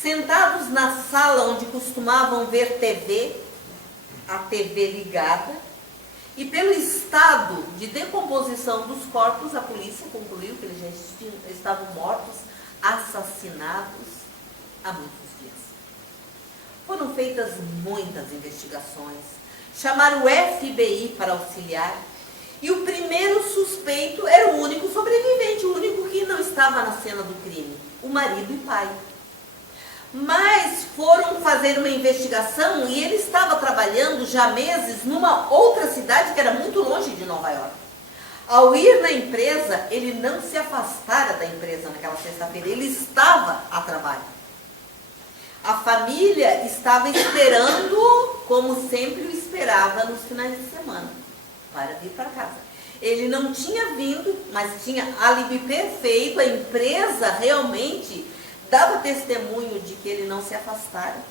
sentados na sala onde costumavam ver TV, a TV ligada, e pelo estado de decomposição dos corpos, a polícia concluiu que eles já estavam mortos, assassinados há muitos dias. Foram feitas muitas investigações, chamaram o FBI para auxiliar, e o primeiro suspeito era o único sobrevivente, o único que não estava na cena do crime, o marido e pai. Mas foram fazer uma investigação e ele estava trabalhando já meses numa outra cidade que era muito longe de Nova York. Ao ir na empresa, ele não se afastara da empresa naquela sexta-feira, ele estava a trabalho. A família estava esperando, como sempre o esperava nos finais de semana, para vir para casa. Ele não tinha vindo, mas tinha álibi perfeito, a empresa realmente dava testemunho de que ele não se afastara.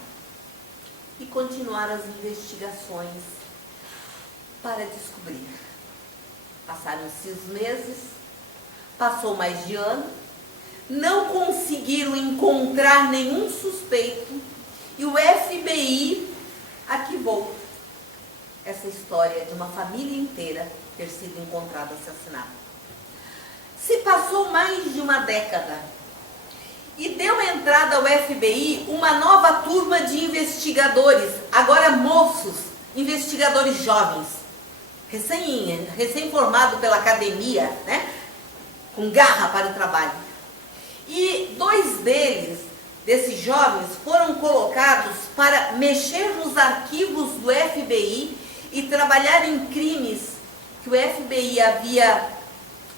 E continuaram as investigações para descobrir. Passaram-se os meses, passou mais de ano, não conseguiram encontrar nenhum suspeito e o FBI arquivou essa história de uma família inteira ter sido encontrada assassinada. Se passou mais de uma década e deu entrada ao FBI uma nova turma de investigadores, agora moços, investigadores jovens, recém-formado pela academia, né, com garra para o trabalho. E 2 desses jovens, foram colocados para mexer nos arquivos do FBI e trabalhar em crimes que o FBI havia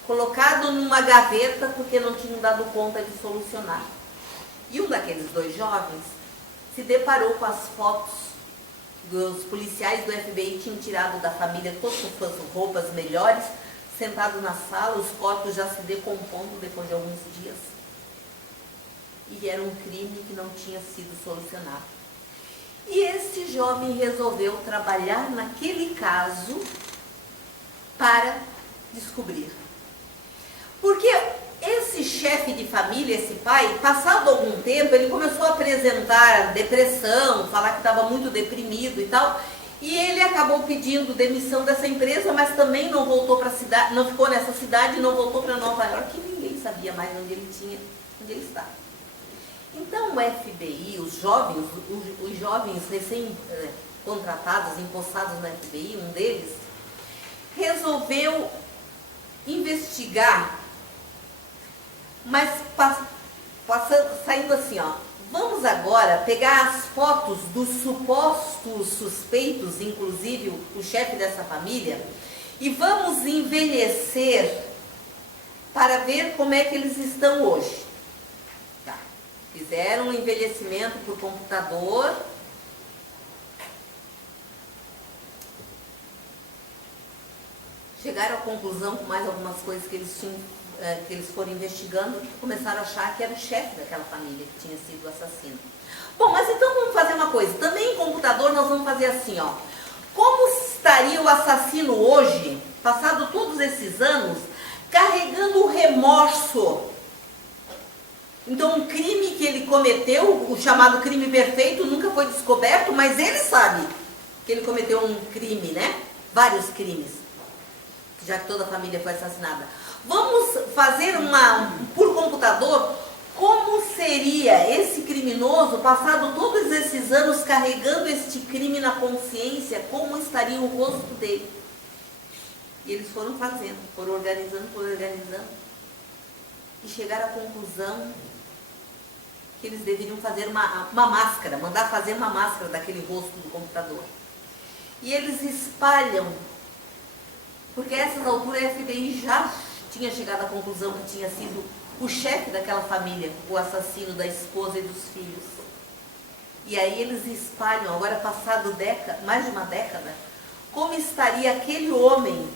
colocado numa gaveta porque não tinham dado conta de solucionar. E um daqueles 2 jovens se deparou com as fotos que os policiais do FBI tinham tirado da família, todas as suas roupas melhores, sentado na sala, os corpos já se decompondo depois de alguns dias. E era um crime que não tinha sido solucionado. E esse jovem resolveu trabalhar naquele caso para descobrir. Porque esse chefe de família, esse pai, passado algum tempo, ele começou a apresentar depressão, falar que estava muito deprimido e tal, e ele acabou pedindo demissão dessa empresa, mas também não voltou para a cidade, não ficou nessa cidade, não voltou para Nova York, e ninguém sabia mais onde ele estava. Então o FBI, os jovens recém-contratados, empossados no FBI, um deles, resolveu investigar, mas saindo assim, ó, vamos agora pegar as fotos dos supostos suspeitos, inclusive o chefe dessa família, e vamos envelhecer para ver como é que eles estão hoje. Fizeram um envelhecimento por computador. Chegaram à conclusão, com mais algumas coisas que eles foram investigando, começaram a achar que era o chefe daquela família que tinha sido assassino. Bom, mas então vamos fazer uma coisa. Também em computador nós vamos fazer assim, ó. Como estaria o assassino hoje, passado todos esses anos, carregando o remorso? Então, um crime que ele cometeu, o chamado crime perfeito, nunca foi descoberto, mas ele sabe que ele cometeu um crime, né? Vários crimes, já que toda a família foi assassinada. Vamos fazer por computador, como seria esse criminoso, passado todos esses anos carregando este crime na consciência, como estaria o rosto dele? E eles foram fazendo, foram organizando, e chegaram à conclusão que eles deveriam fazer uma máscara, mandar fazer uma máscara daquele rosto do computador. E eles espalham, porque a essas alturas a FBI já tinha chegado à conclusão que tinha sido o chefe daquela família, o assassino da esposa e dos filhos. E aí eles espalham, agora passado mais de uma década, como estaria aquele homem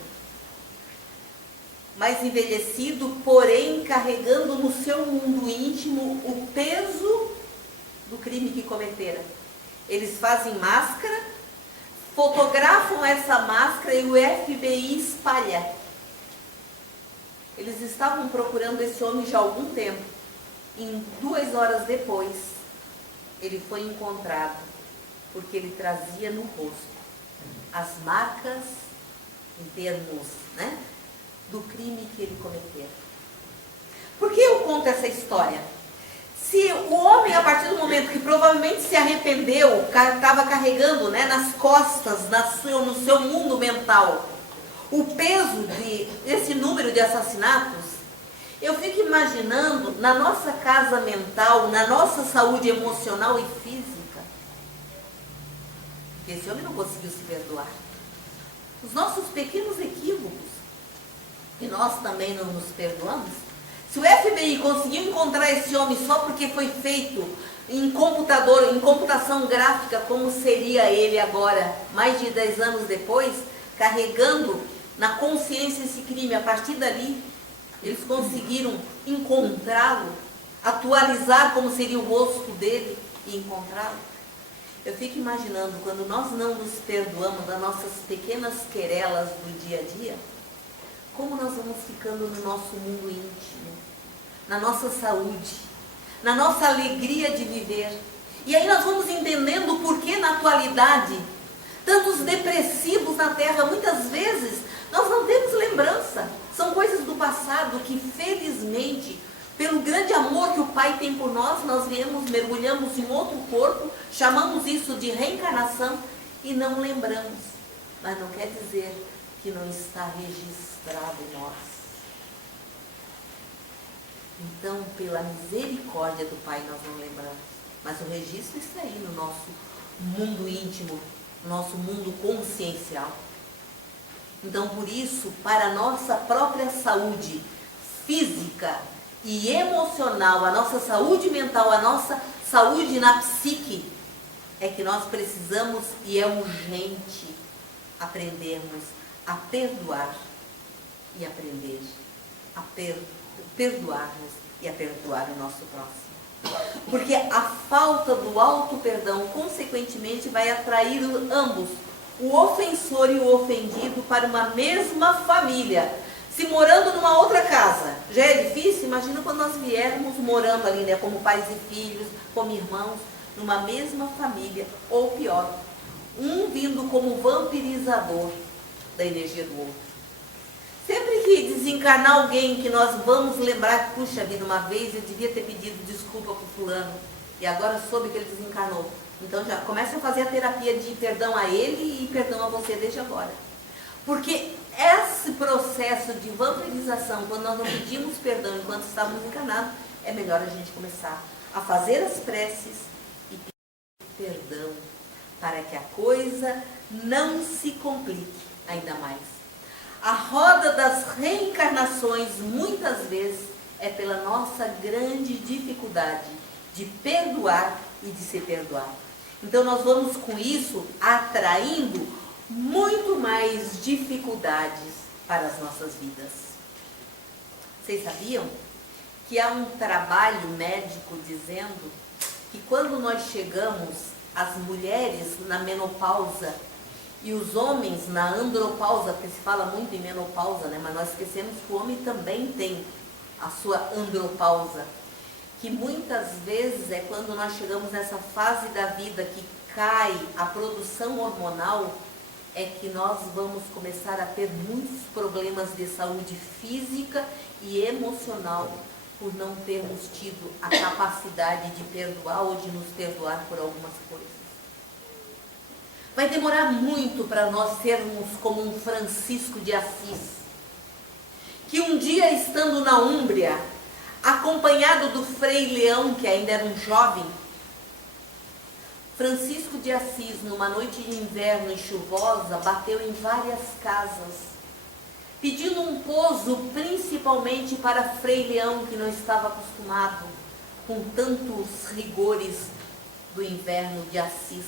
mais envelhecido, porém carregando no seu mundo íntimo o peso do crime que cometera. Eles fazem máscara, fotografam essa máscara e o FBI espalha. Eles estavam procurando esse homem já há algum tempo. Em 2 horas depois, ele foi encontrado, porque ele trazia no rosto as marcas, em termos, né, do crime que ele cometeu. Por que eu conto essa história? Se o homem, a partir do momento que provavelmente se arrependeu, estava carregando, né, nas costas, no seu mundo mental, o peso desse número de assassinatos, eu fico imaginando na nossa casa mental, na nossa saúde emocional e física, que esse homem não conseguiu se perdoar. Os nossos pequenos equívocos, e nós também não nos perdoamos. Se o FBI conseguiu encontrar esse homem só porque foi feito em computador, em computação gráfica, como seria ele agora, mais de 10 anos depois, carregando na consciência esse crime, a partir dali, eles conseguiram encontrá-lo, atualizar como seria o rosto dele e encontrá-lo. Eu fico imaginando, quando nós não nos perdoamos das nossas pequenas querelas do dia a dia, como nós vamos ficando no nosso mundo íntimo, na nossa saúde, na nossa alegria de viver. E aí nós vamos entendendo por que na atualidade, tantos depressivos na Terra, muitas vezes nós não temos lembrança. São coisas do passado que felizmente Pelo grande amor que o Pai tem por nós, nós viemos, mergulhamos em outro corpo, chamamos isso de reencarnação e não lembramos. Mas não quer dizer que não está registrado em nós. Então, pela misericórdia do Pai, nós não lembramos. Mas o registro está aí no nosso mundo íntimo, no nosso mundo consciencial. Então, por isso, para a nossa própria saúde física e emocional, a nossa saúde mental, a nossa saúde na psique, é que nós precisamos e é urgente aprendermos a perdoar e aprender a perdoar-nos e a perdoar o nosso próximo. Porque a falta do auto-perdão, consequentemente, vai atrair ambos, o ofensor e o ofendido, para uma mesma família. Se morando numa outra casa já é difícil, imagina quando nós viermos morando ali, né, como pais e filhos, como irmãos, numa mesma família, ou pior, um vindo como vampirizador da energia do outro. Sempre que desencarnar alguém que nós vamos lembrar, puxa vida, uma vez eu devia ter pedido desculpa para o fulano, e agora soube que ele desencarnou. Então já começa a fazer a terapia de perdão a ele e perdão a você desde agora. Porque esse processo de vampirização, quando nós não pedimos perdão enquanto estávamos encarnados, é melhor a gente começar a fazer as preces e pedir perdão, para que a coisa não se complique ainda mais. A roda das reencarnações, muitas vezes, é pela nossa grande dificuldade de perdoar e de ser perdoado. Então nós vamos com isso atraindo muito mais dificuldades para as nossas vidas. Vocês sabiam que há um trabalho médico dizendo que quando nós chegamos, as mulheres na menopausa e os homens na andropausa, porque se fala muito em menopausa, né? Mas nós esquecemos que o homem também tem a sua andropausa, que muitas vezes é quando nós chegamos nessa fase da vida que cai a produção hormonal, é que nós vamos começar a ter muitos problemas de saúde física e emocional por não termos tido a capacidade de perdoar ou de nos perdoar por algumas coisas. Vai demorar muito para nós sermos como um Francisco de Assis, que um dia, estando na Úmbria, acompanhado do Frei Leão, que ainda era um jovem, Francisco de Assis, numa noite de inverno e chuvosa, bateu em várias casas, pedindo um pouso principalmente para Frei Leão, que não estava acostumado com tantos rigores do inverno de Assis.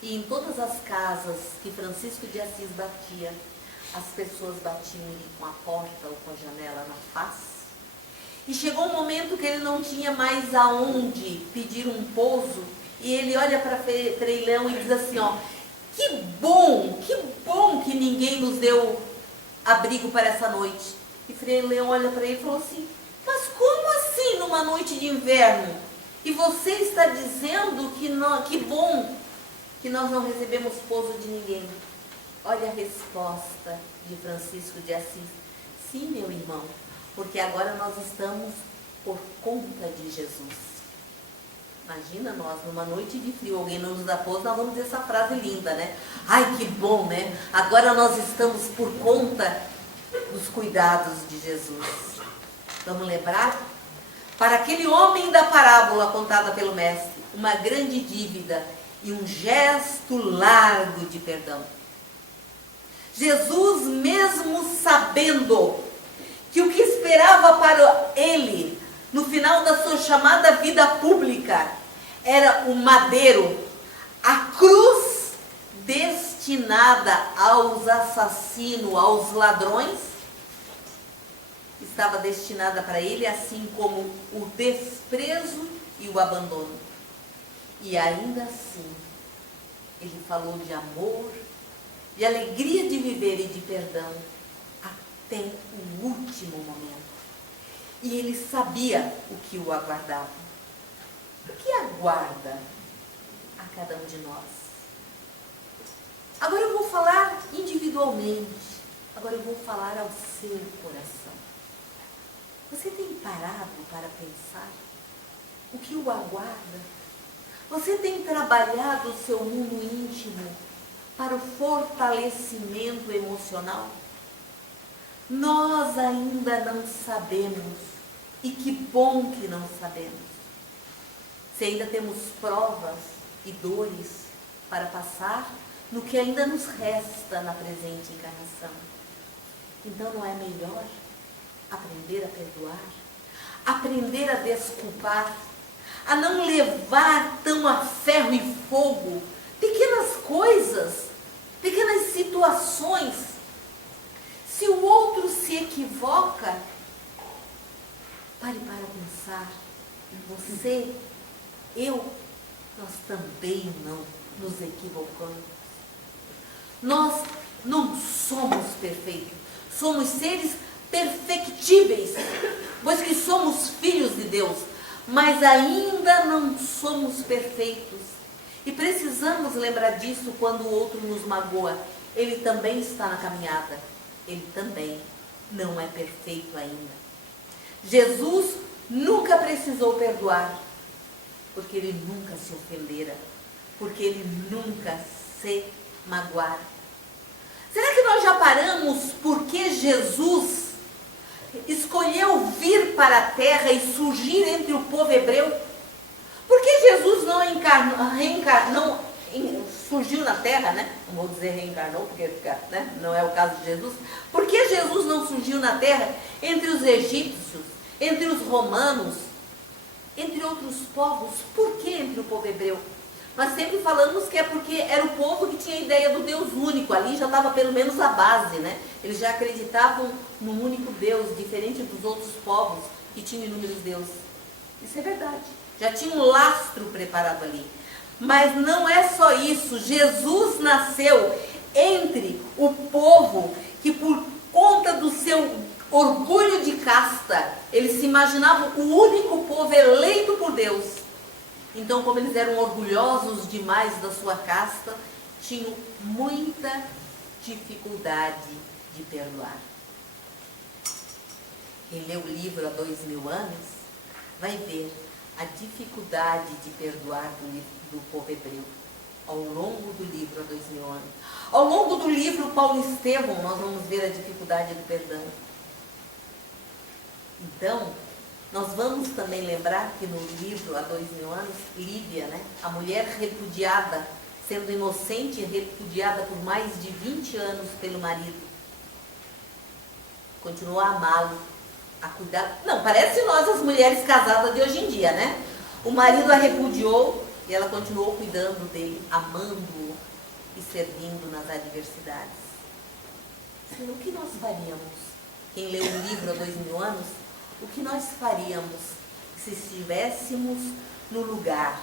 E em todas as casas que Francisco de Assis batia, as pessoas batiam-lhe com a porta ou com a janela na face. E chegou um momento que ele não tinha mais aonde pedir um pouso, e ele olha para Frei Leão e diz assim, ó, que bom que ninguém nos deu abrigo para essa noite. E Frei Leão olha para ele e falou assim, mas como assim numa noite de inverno? E você está dizendo que bom que nós não recebemos pouso de ninguém. Olha a resposta de Francisco de Assis. Sim, meu irmão, porque agora nós estamos por conta de Jesus. Imagina nós, numa noite de frio, alguém não nos dá pouso, nós vamos dizer essa frase linda, né? Ai, que bom, né? Agora nós estamos por conta dos cuidados de Jesus. Vamos lembrar? Para aquele homem da parábola contada pelo mestre, uma grande dívida e um gesto largo de perdão. Jesus, mesmo sabendo que o que esperava para ele, no final da sua chamada vida pública, era o madeiro, a cruz destinada aos assassinos, aos ladrões, estava destinada para ele, assim como o desprezo e o abandono. E ainda assim, ele falou de amor, de alegria de viver e de perdão, até o último momento. E ele sabia o que o aguardava. O que aguarda a cada um de nós? Agora eu vou falar individualmente. Agora eu vou falar ao seu coração. Você tem parado para pensar o que o aguarda? Você tem trabalhado o seu mundo íntimo para o fortalecimento emocional? Nós ainda não sabemos, e que bom que não sabemos, se ainda temos provas e dores para passar no que ainda nos resta na presente encarnação. Então não é melhor aprender a perdoar, aprender a desculpar, a não levar tão a ferro e fogo pequenas coisas, pequenas situações. Se o outro se equivoca, pare para pensar, você, eu, nós também não nos equivocamos. Nós não somos perfeitos, somos seres perfectíveis, pois que somos filhos de Deus, mas ainda não somos perfeitos. E precisamos lembrar disso quando o outro nos magoa. Ele também está na caminhada, ele também não é perfeito ainda. Jesus nunca precisou perdoar, porque ele nunca se ofendera, porque ele nunca se magoara. Será que nós já paramos porque Jesus escolheu vir para a terra e surgir entre o povo hebreu? Por que Jesus não surgiu na terra, né? Não vou dizer reencarnou, porque não é o caso de Jesus. Por que Jesus não surgiu na terra entre os egípcios, entre os romanos, entre outros povos? Por que entre o povo hebreu? Nós sempre falamos que é porque era o povo que tinha a ideia do Deus único. Ali já estava pelo menos a base, né? Eles já acreditavam no único Deus, diferente dos outros povos que tinham inúmeros deuses. Isso é verdade. Já tinha um lastro preparado ali. Mas não é só isso. Jesus nasceu entre o povo que, por conta do seu orgulho de casta, eles se imaginavam o único povo eleito por Deus. Então, como eles eram orgulhosos demais da sua casta, tinham muita dificuldade de perdoar. Quem lê o livro há 2000 anos vai ver a dificuldade de perdoar do povo hebreu ao longo do livro há 2000 anos. Ao longo do livro Paulo Estevão, nós vamos ver a dificuldade do perdão. Então, nós vamos também lembrar que no livro há 2000 anos, Lídia, né, a mulher repudiada, sendo inocente e repudiada por mais de 20 anos pelo marido, continuou a amá-lo, a cuidar. Não, parece nós as mulheres casadas de hoje em dia, né? O marido a repudiou e ela continuou cuidando dele, amando-o e servindo nas adversidades. Senhor, o que nós faríamos? Quem leu o livro há 2000 anos, o que nós faríamos se estivéssemos no lugar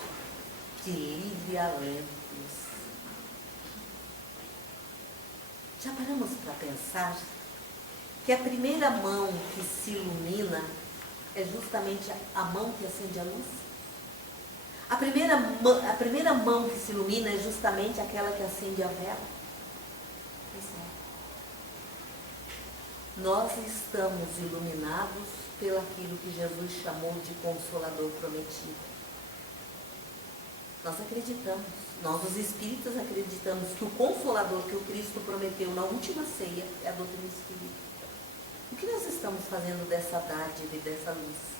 de Lívia Lentulus? Já paramos para pensar que a primeira mão que se ilumina é justamente a mão que acende a luz? A primeira mão que se ilumina é justamente aquela que acende a vela? Pois é. Nós estamos iluminados pelo aquilo que Jesus chamou de Consolador prometido. Nós acreditamos, nós os espíritas acreditamos que o Consolador que o Cristo prometeu na última ceia é a doutrina espírita. O que nós estamos fazendo dessa dádiva e dessa luz?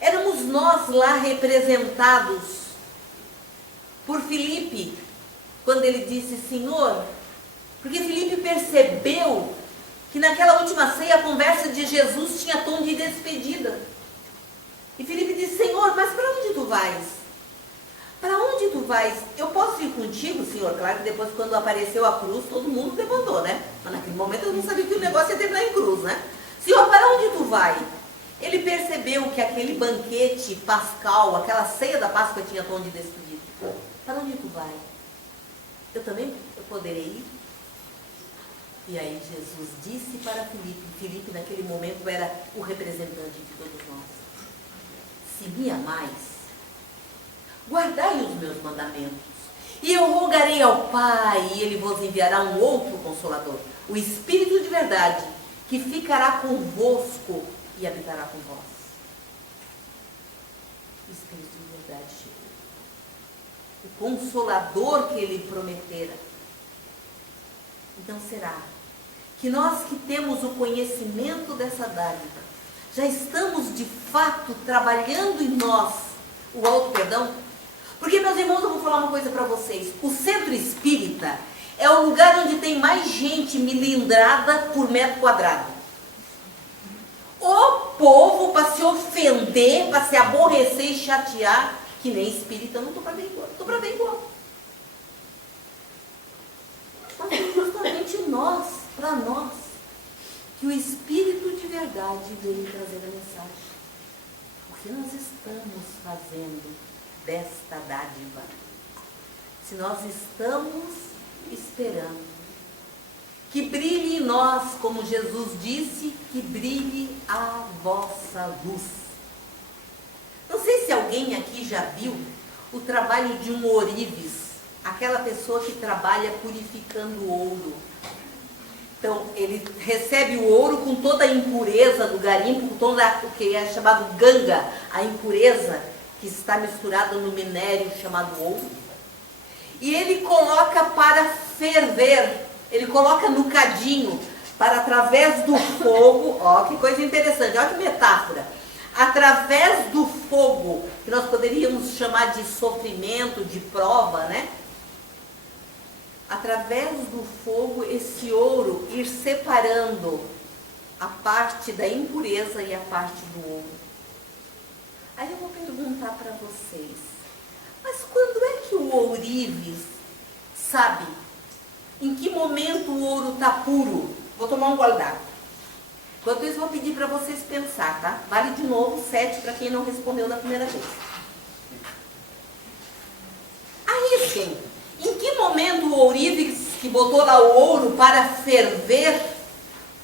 Éramos nós lá representados por Filipe, quando ele disse, Senhor, porque Filipe percebeu que naquela última ceia a conversa de Jesus tinha tom de despedida. E Filipe disse, Senhor, mas para onde tu vais? Para onde tu vais? Eu posso ir contigo, Senhor? Claro que depois, quando apareceu a cruz, todo mundo demandou, né? Mas naquele momento eu não sabia que o negócio ia terminar em cruz, né? Senhor, para onde tu vai? Ele percebeu que aquele banquete pascal, aquela ceia da Páscoa tinha tom de despedida. Para onde tu vai? Eu também poderei ir? E aí Jesus disse para Filipe, Filipe naquele momento era o representante de todos nós, se me amais, guardai os meus mandamentos, e eu rogarei ao Pai, e Ele vos enviará um outro Consolador, o Espírito de verdade, que ficará convosco e habitará com vós. O Espírito de verdade chegou. O Consolador que ele prometera. Então será que nós que temos o conhecimento dessa dádiva, já estamos de fato trabalhando em nós o auto-perdão? Porque, meus irmãos, eu vou falar uma coisa para vocês. O centro espírita é o lugar onde tem mais gente milindrada por metro quadrado. O povo, para se ofender, para se aborrecer e chatear, que nem espírita, eu não estou para ver igual. Estou para ver igual. Mas é justamente nós, para nós, que o Espírito de verdade veio trazer a mensagem. O que nós estamos fazendo desta dádiva? Se nós estamos esperando que brilhe em nós, como Jesus disse, que brilhe a vossa luz. Não sei se alguém aqui já viu o trabalho de um ourives, aquela pessoa que trabalha purificando ouro. Então, ele recebe o ouro com toda a impureza do garimpo, com toda o que é chamado ganga, a impureza que está misturada no minério chamado ouro. E ele coloca para ferver, ele coloca no cadinho, para através do fogo, ó que coisa interessante, olha que metáfora, através do fogo, que nós poderíamos chamar de sofrimento, de prova, né? Através do fogo, esse ouro ir separando a parte da impureza e a parte do ouro. Aí eu vou perguntar para vocês, mas quando é que o ourives sabe em que momento o ouro está puro? Vou tomar um gole d'água. Enquanto isso, vou pedir para vocês pensar, tá? Vale de novo 7 para quem não respondeu da primeira vez. Arrisquem. Em que momento o ourives que botou lá o ouro para ferver,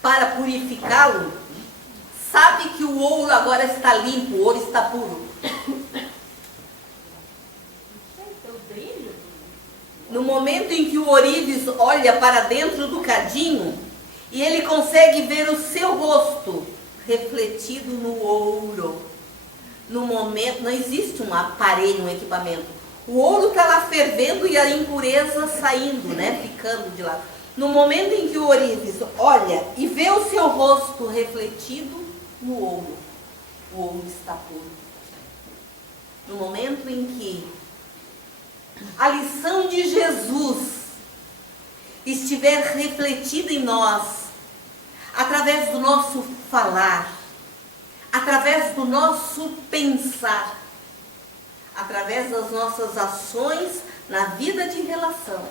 para purificá-lo, sabe que o ouro agora está limpo, o ouro está puro? No momento em que o ourives olha para dentro do cadinho e ele consegue ver o seu rosto refletido no ouro. No momento, não existe um aparelho, um equipamento. O ouro está lá fervendo e a impureza saindo, né? Ficando de lá. No momento em que o ourives olha e vê o seu rosto refletido no ouro, o ouro está puro. No momento em que a lição de Jesus estiver refletida em nós, através do nosso falar, através do nosso pensar, através das nossas ações na vida de relação.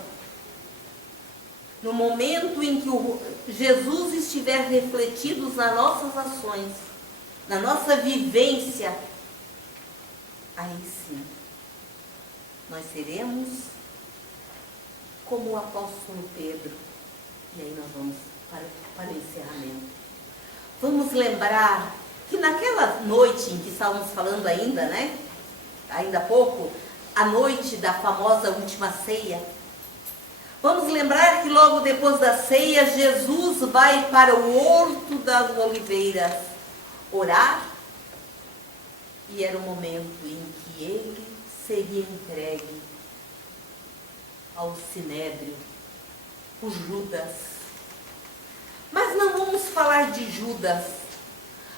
No momento em que Jesus estiver refletido nas nossas ações, na nossa vivência, aí sim, nós seremos como o apóstolo Pedro. E aí nós vamos para o encerramento. Vamos lembrar que naquela noite em que estávamos falando ainda, né? Ainda há pouco, a noite da famosa última ceia. Vamos lembrar que logo depois da ceia, Jesus vai para o Horto das Oliveiras orar. E era o momento em que ele seria entregue ao Sinédrio, o Judas. Mas não vamos falar de Judas,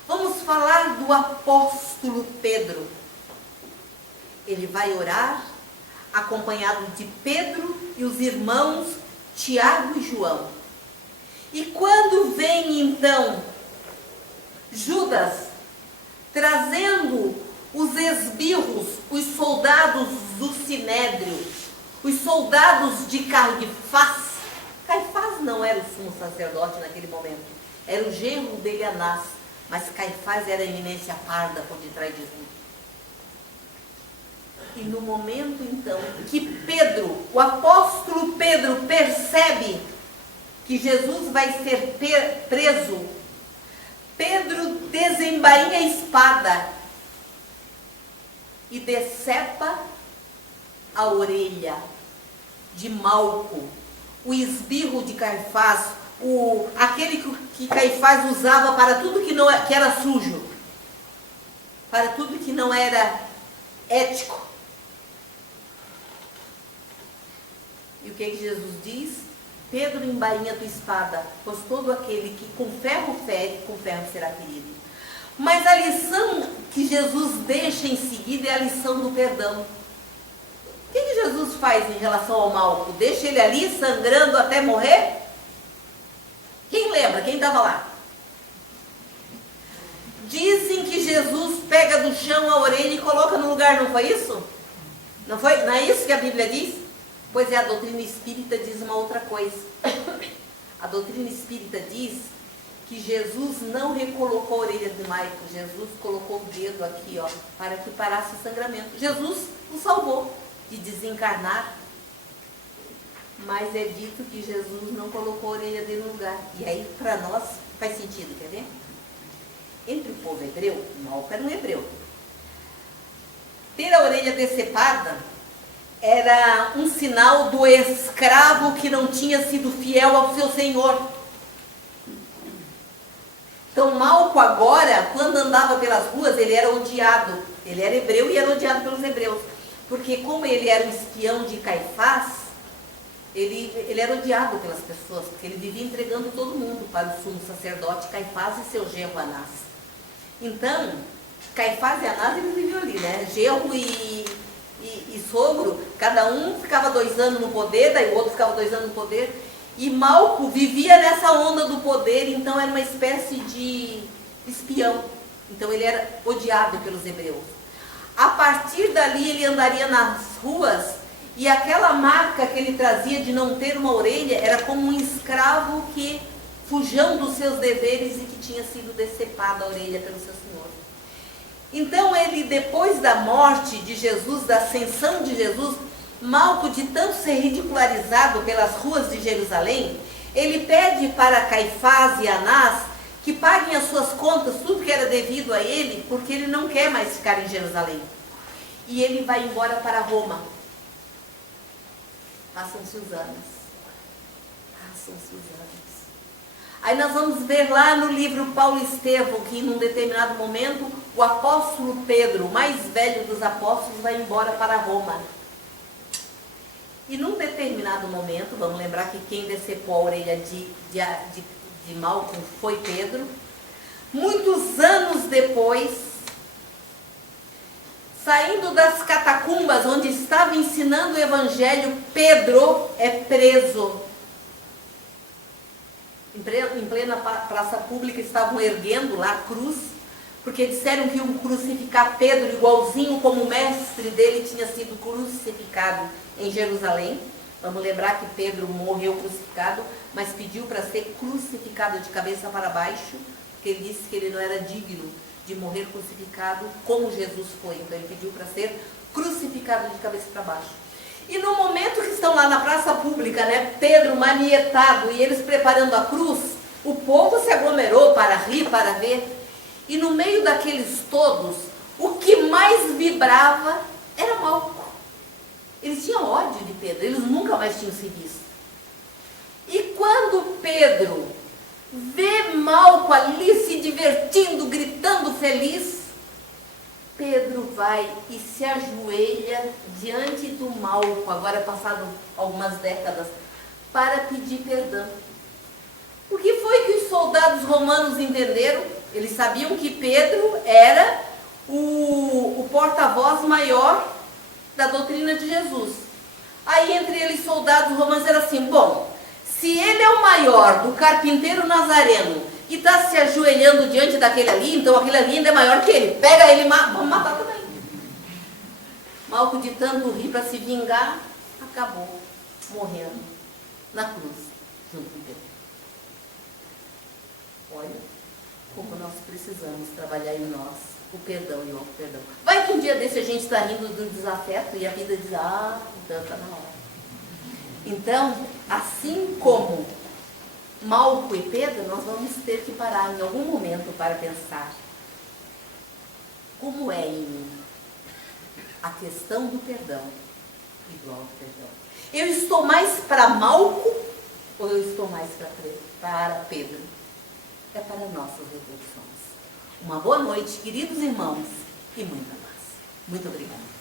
vamos falar do apóstolo Pedro. Ele vai orar, acompanhado de Pedro e os irmãos Tiago e João. E quando vem então Judas, trazendo os esbirros, os soldados do Sinédrio, os soldados de Caifás. Caifás não era o sumo sacerdote naquele momento, era o genro dele Anás, mas Caifás era a eminência parda por detrás de tudo. E no momento então que Pedro, o apóstolo Pedro, percebe que Jesus vai ser preso, Pedro desembainha a espada e decepa a orelha de Malco, o esbirro de Caifás, aquele que Caifás usava para tudo que era sujo, para tudo que não era ético. E o que Jesus diz? Pedro, embainha tua espada, pois todo aquele que com ferro fere, com ferro será ferido. Mas a lição que Jesus deixa em seguida é a lição do perdão. O que Jesus faz em relação ao Malco? Deixa ele ali sangrando até morrer? Quem lembra? Quem estava lá? Dizem que Jesus pega do chão a orelha e coloca no lugar, não foi isso? Não foi? Não é isso que a Bíblia diz? Pois é, a doutrina espírita diz uma outra coisa. A doutrina espírita diz que Jesus não recolocou a orelha de Maico, Jesus colocou o dedo aqui, ó, para que parasse o sangramento. Jesus o salvou de desencarnar, mas é dito que Jesus não colocou a orelha dele no lugar. E aí, para nós, faz sentido, quer ver? Entre o povo hebreu, Malco era um hebreu. Ter a orelha decepada era um sinal do escravo que não tinha sido fiel ao seu senhor. Então, Malco agora, quando andava pelas ruas, ele era odiado. Ele era hebreu e era odiado pelos hebreus. Porque como ele era um espião de Caifás, ele era odiado pelas pessoas, porque ele vivia entregando todo mundo para o sumo sacerdote Caifás e seu genro Anás. Então, Caifás e Anás, eles viviam ali, né? Genro e sogro, cada um ficava 2 anos no poder, daí o outro ficava 2 anos no poder. E Malco vivia nessa onda do poder, então era uma espécie de espião. Então ele era odiado pelos hebreus. A partir dali ele andaria nas ruas e aquela marca que ele trazia de não ter uma orelha era como um escravo que fugiu dos seus deveres e que tinha sido decepada a orelha pelo seu senhor. Então ele, depois da morte de Jesus, da ascensão de Jesus, Malco, de tanto ser ridicularizado pelas ruas de Jerusalém, ele pede para Caifás e Anás que paguem as suas contas, tudo que era devido a ele, porque ele não quer mais ficar em Jerusalém. E ele vai embora para Roma. Passam-se os anos. Passam-se os anos. Aí nós vamos ver lá no livro Paulo Estevão, que em um determinado momento, o apóstolo Pedro, o mais velho dos apóstolos, vai embora para Roma. E num determinado momento, vamos lembrar que quem decepou a orelha de Malco foi Pedro. Muitos anos depois, saindo das catacumbas onde estava ensinando o evangelho, Pedro é preso. Em plena praça pública estavam erguendo lá a cruz, porque disseram que iam crucificar Pedro igualzinho como o mestre dele tinha sido crucificado em Jerusalém. Vamos lembrar que Pedro morreu crucificado, mas pediu para ser crucificado de cabeça para baixo, porque ele disse que ele não era digno de morrer crucificado como Jesus foi. Então ele pediu para ser crucificado de cabeça para baixo. E no momento que estão lá na praça pública, né, Pedro manietado e eles preparando a cruz, o povo se aglomerou para rir, para ver. E no meio daqueles todos, o que mais vibrava era Malco. Eles tinham ódio de Pedro, eles nunca mais tinham se visto. E quando Pedro vê Malco ali se divertindo, gritando feliz, Pedro vai e se ajoelha diante do Malco, agora passado algumas décadas, para pedir perdão. O que foi que os soldados romanos entenderam? Eles sabiam que Pedro era o porta-voz maior da doutrina de Jesus. Aí entre eles, soldados romanos, era assim: bom, se ele é o maior do carpinteiro nazareno e está se ajoelhando diante daquele ali, então aquele ali ainda é maior que ele. Pega ele e vamos matar também. Malco, de tanto rir para se vingar, acabou morrendo na cruz, junto com Pedro. Olha como nós precisamos trabalhar em nós o perdão e o auto-perdão. Vai que um dia desse a gente está rindo do desafeto e a vida diz: ah, então está na hora. Então, assim como Malco e Pedro, nós vamos ter que parar em algum momento para pensar: como é em mim a questão do perdão e do auto-perdão? Eu estou mais para Malco Ou eu estou mais para Pedro? É para nossas reflexões. Uma boa noite, queridos irmãos, e muita paz. Muito obrigada.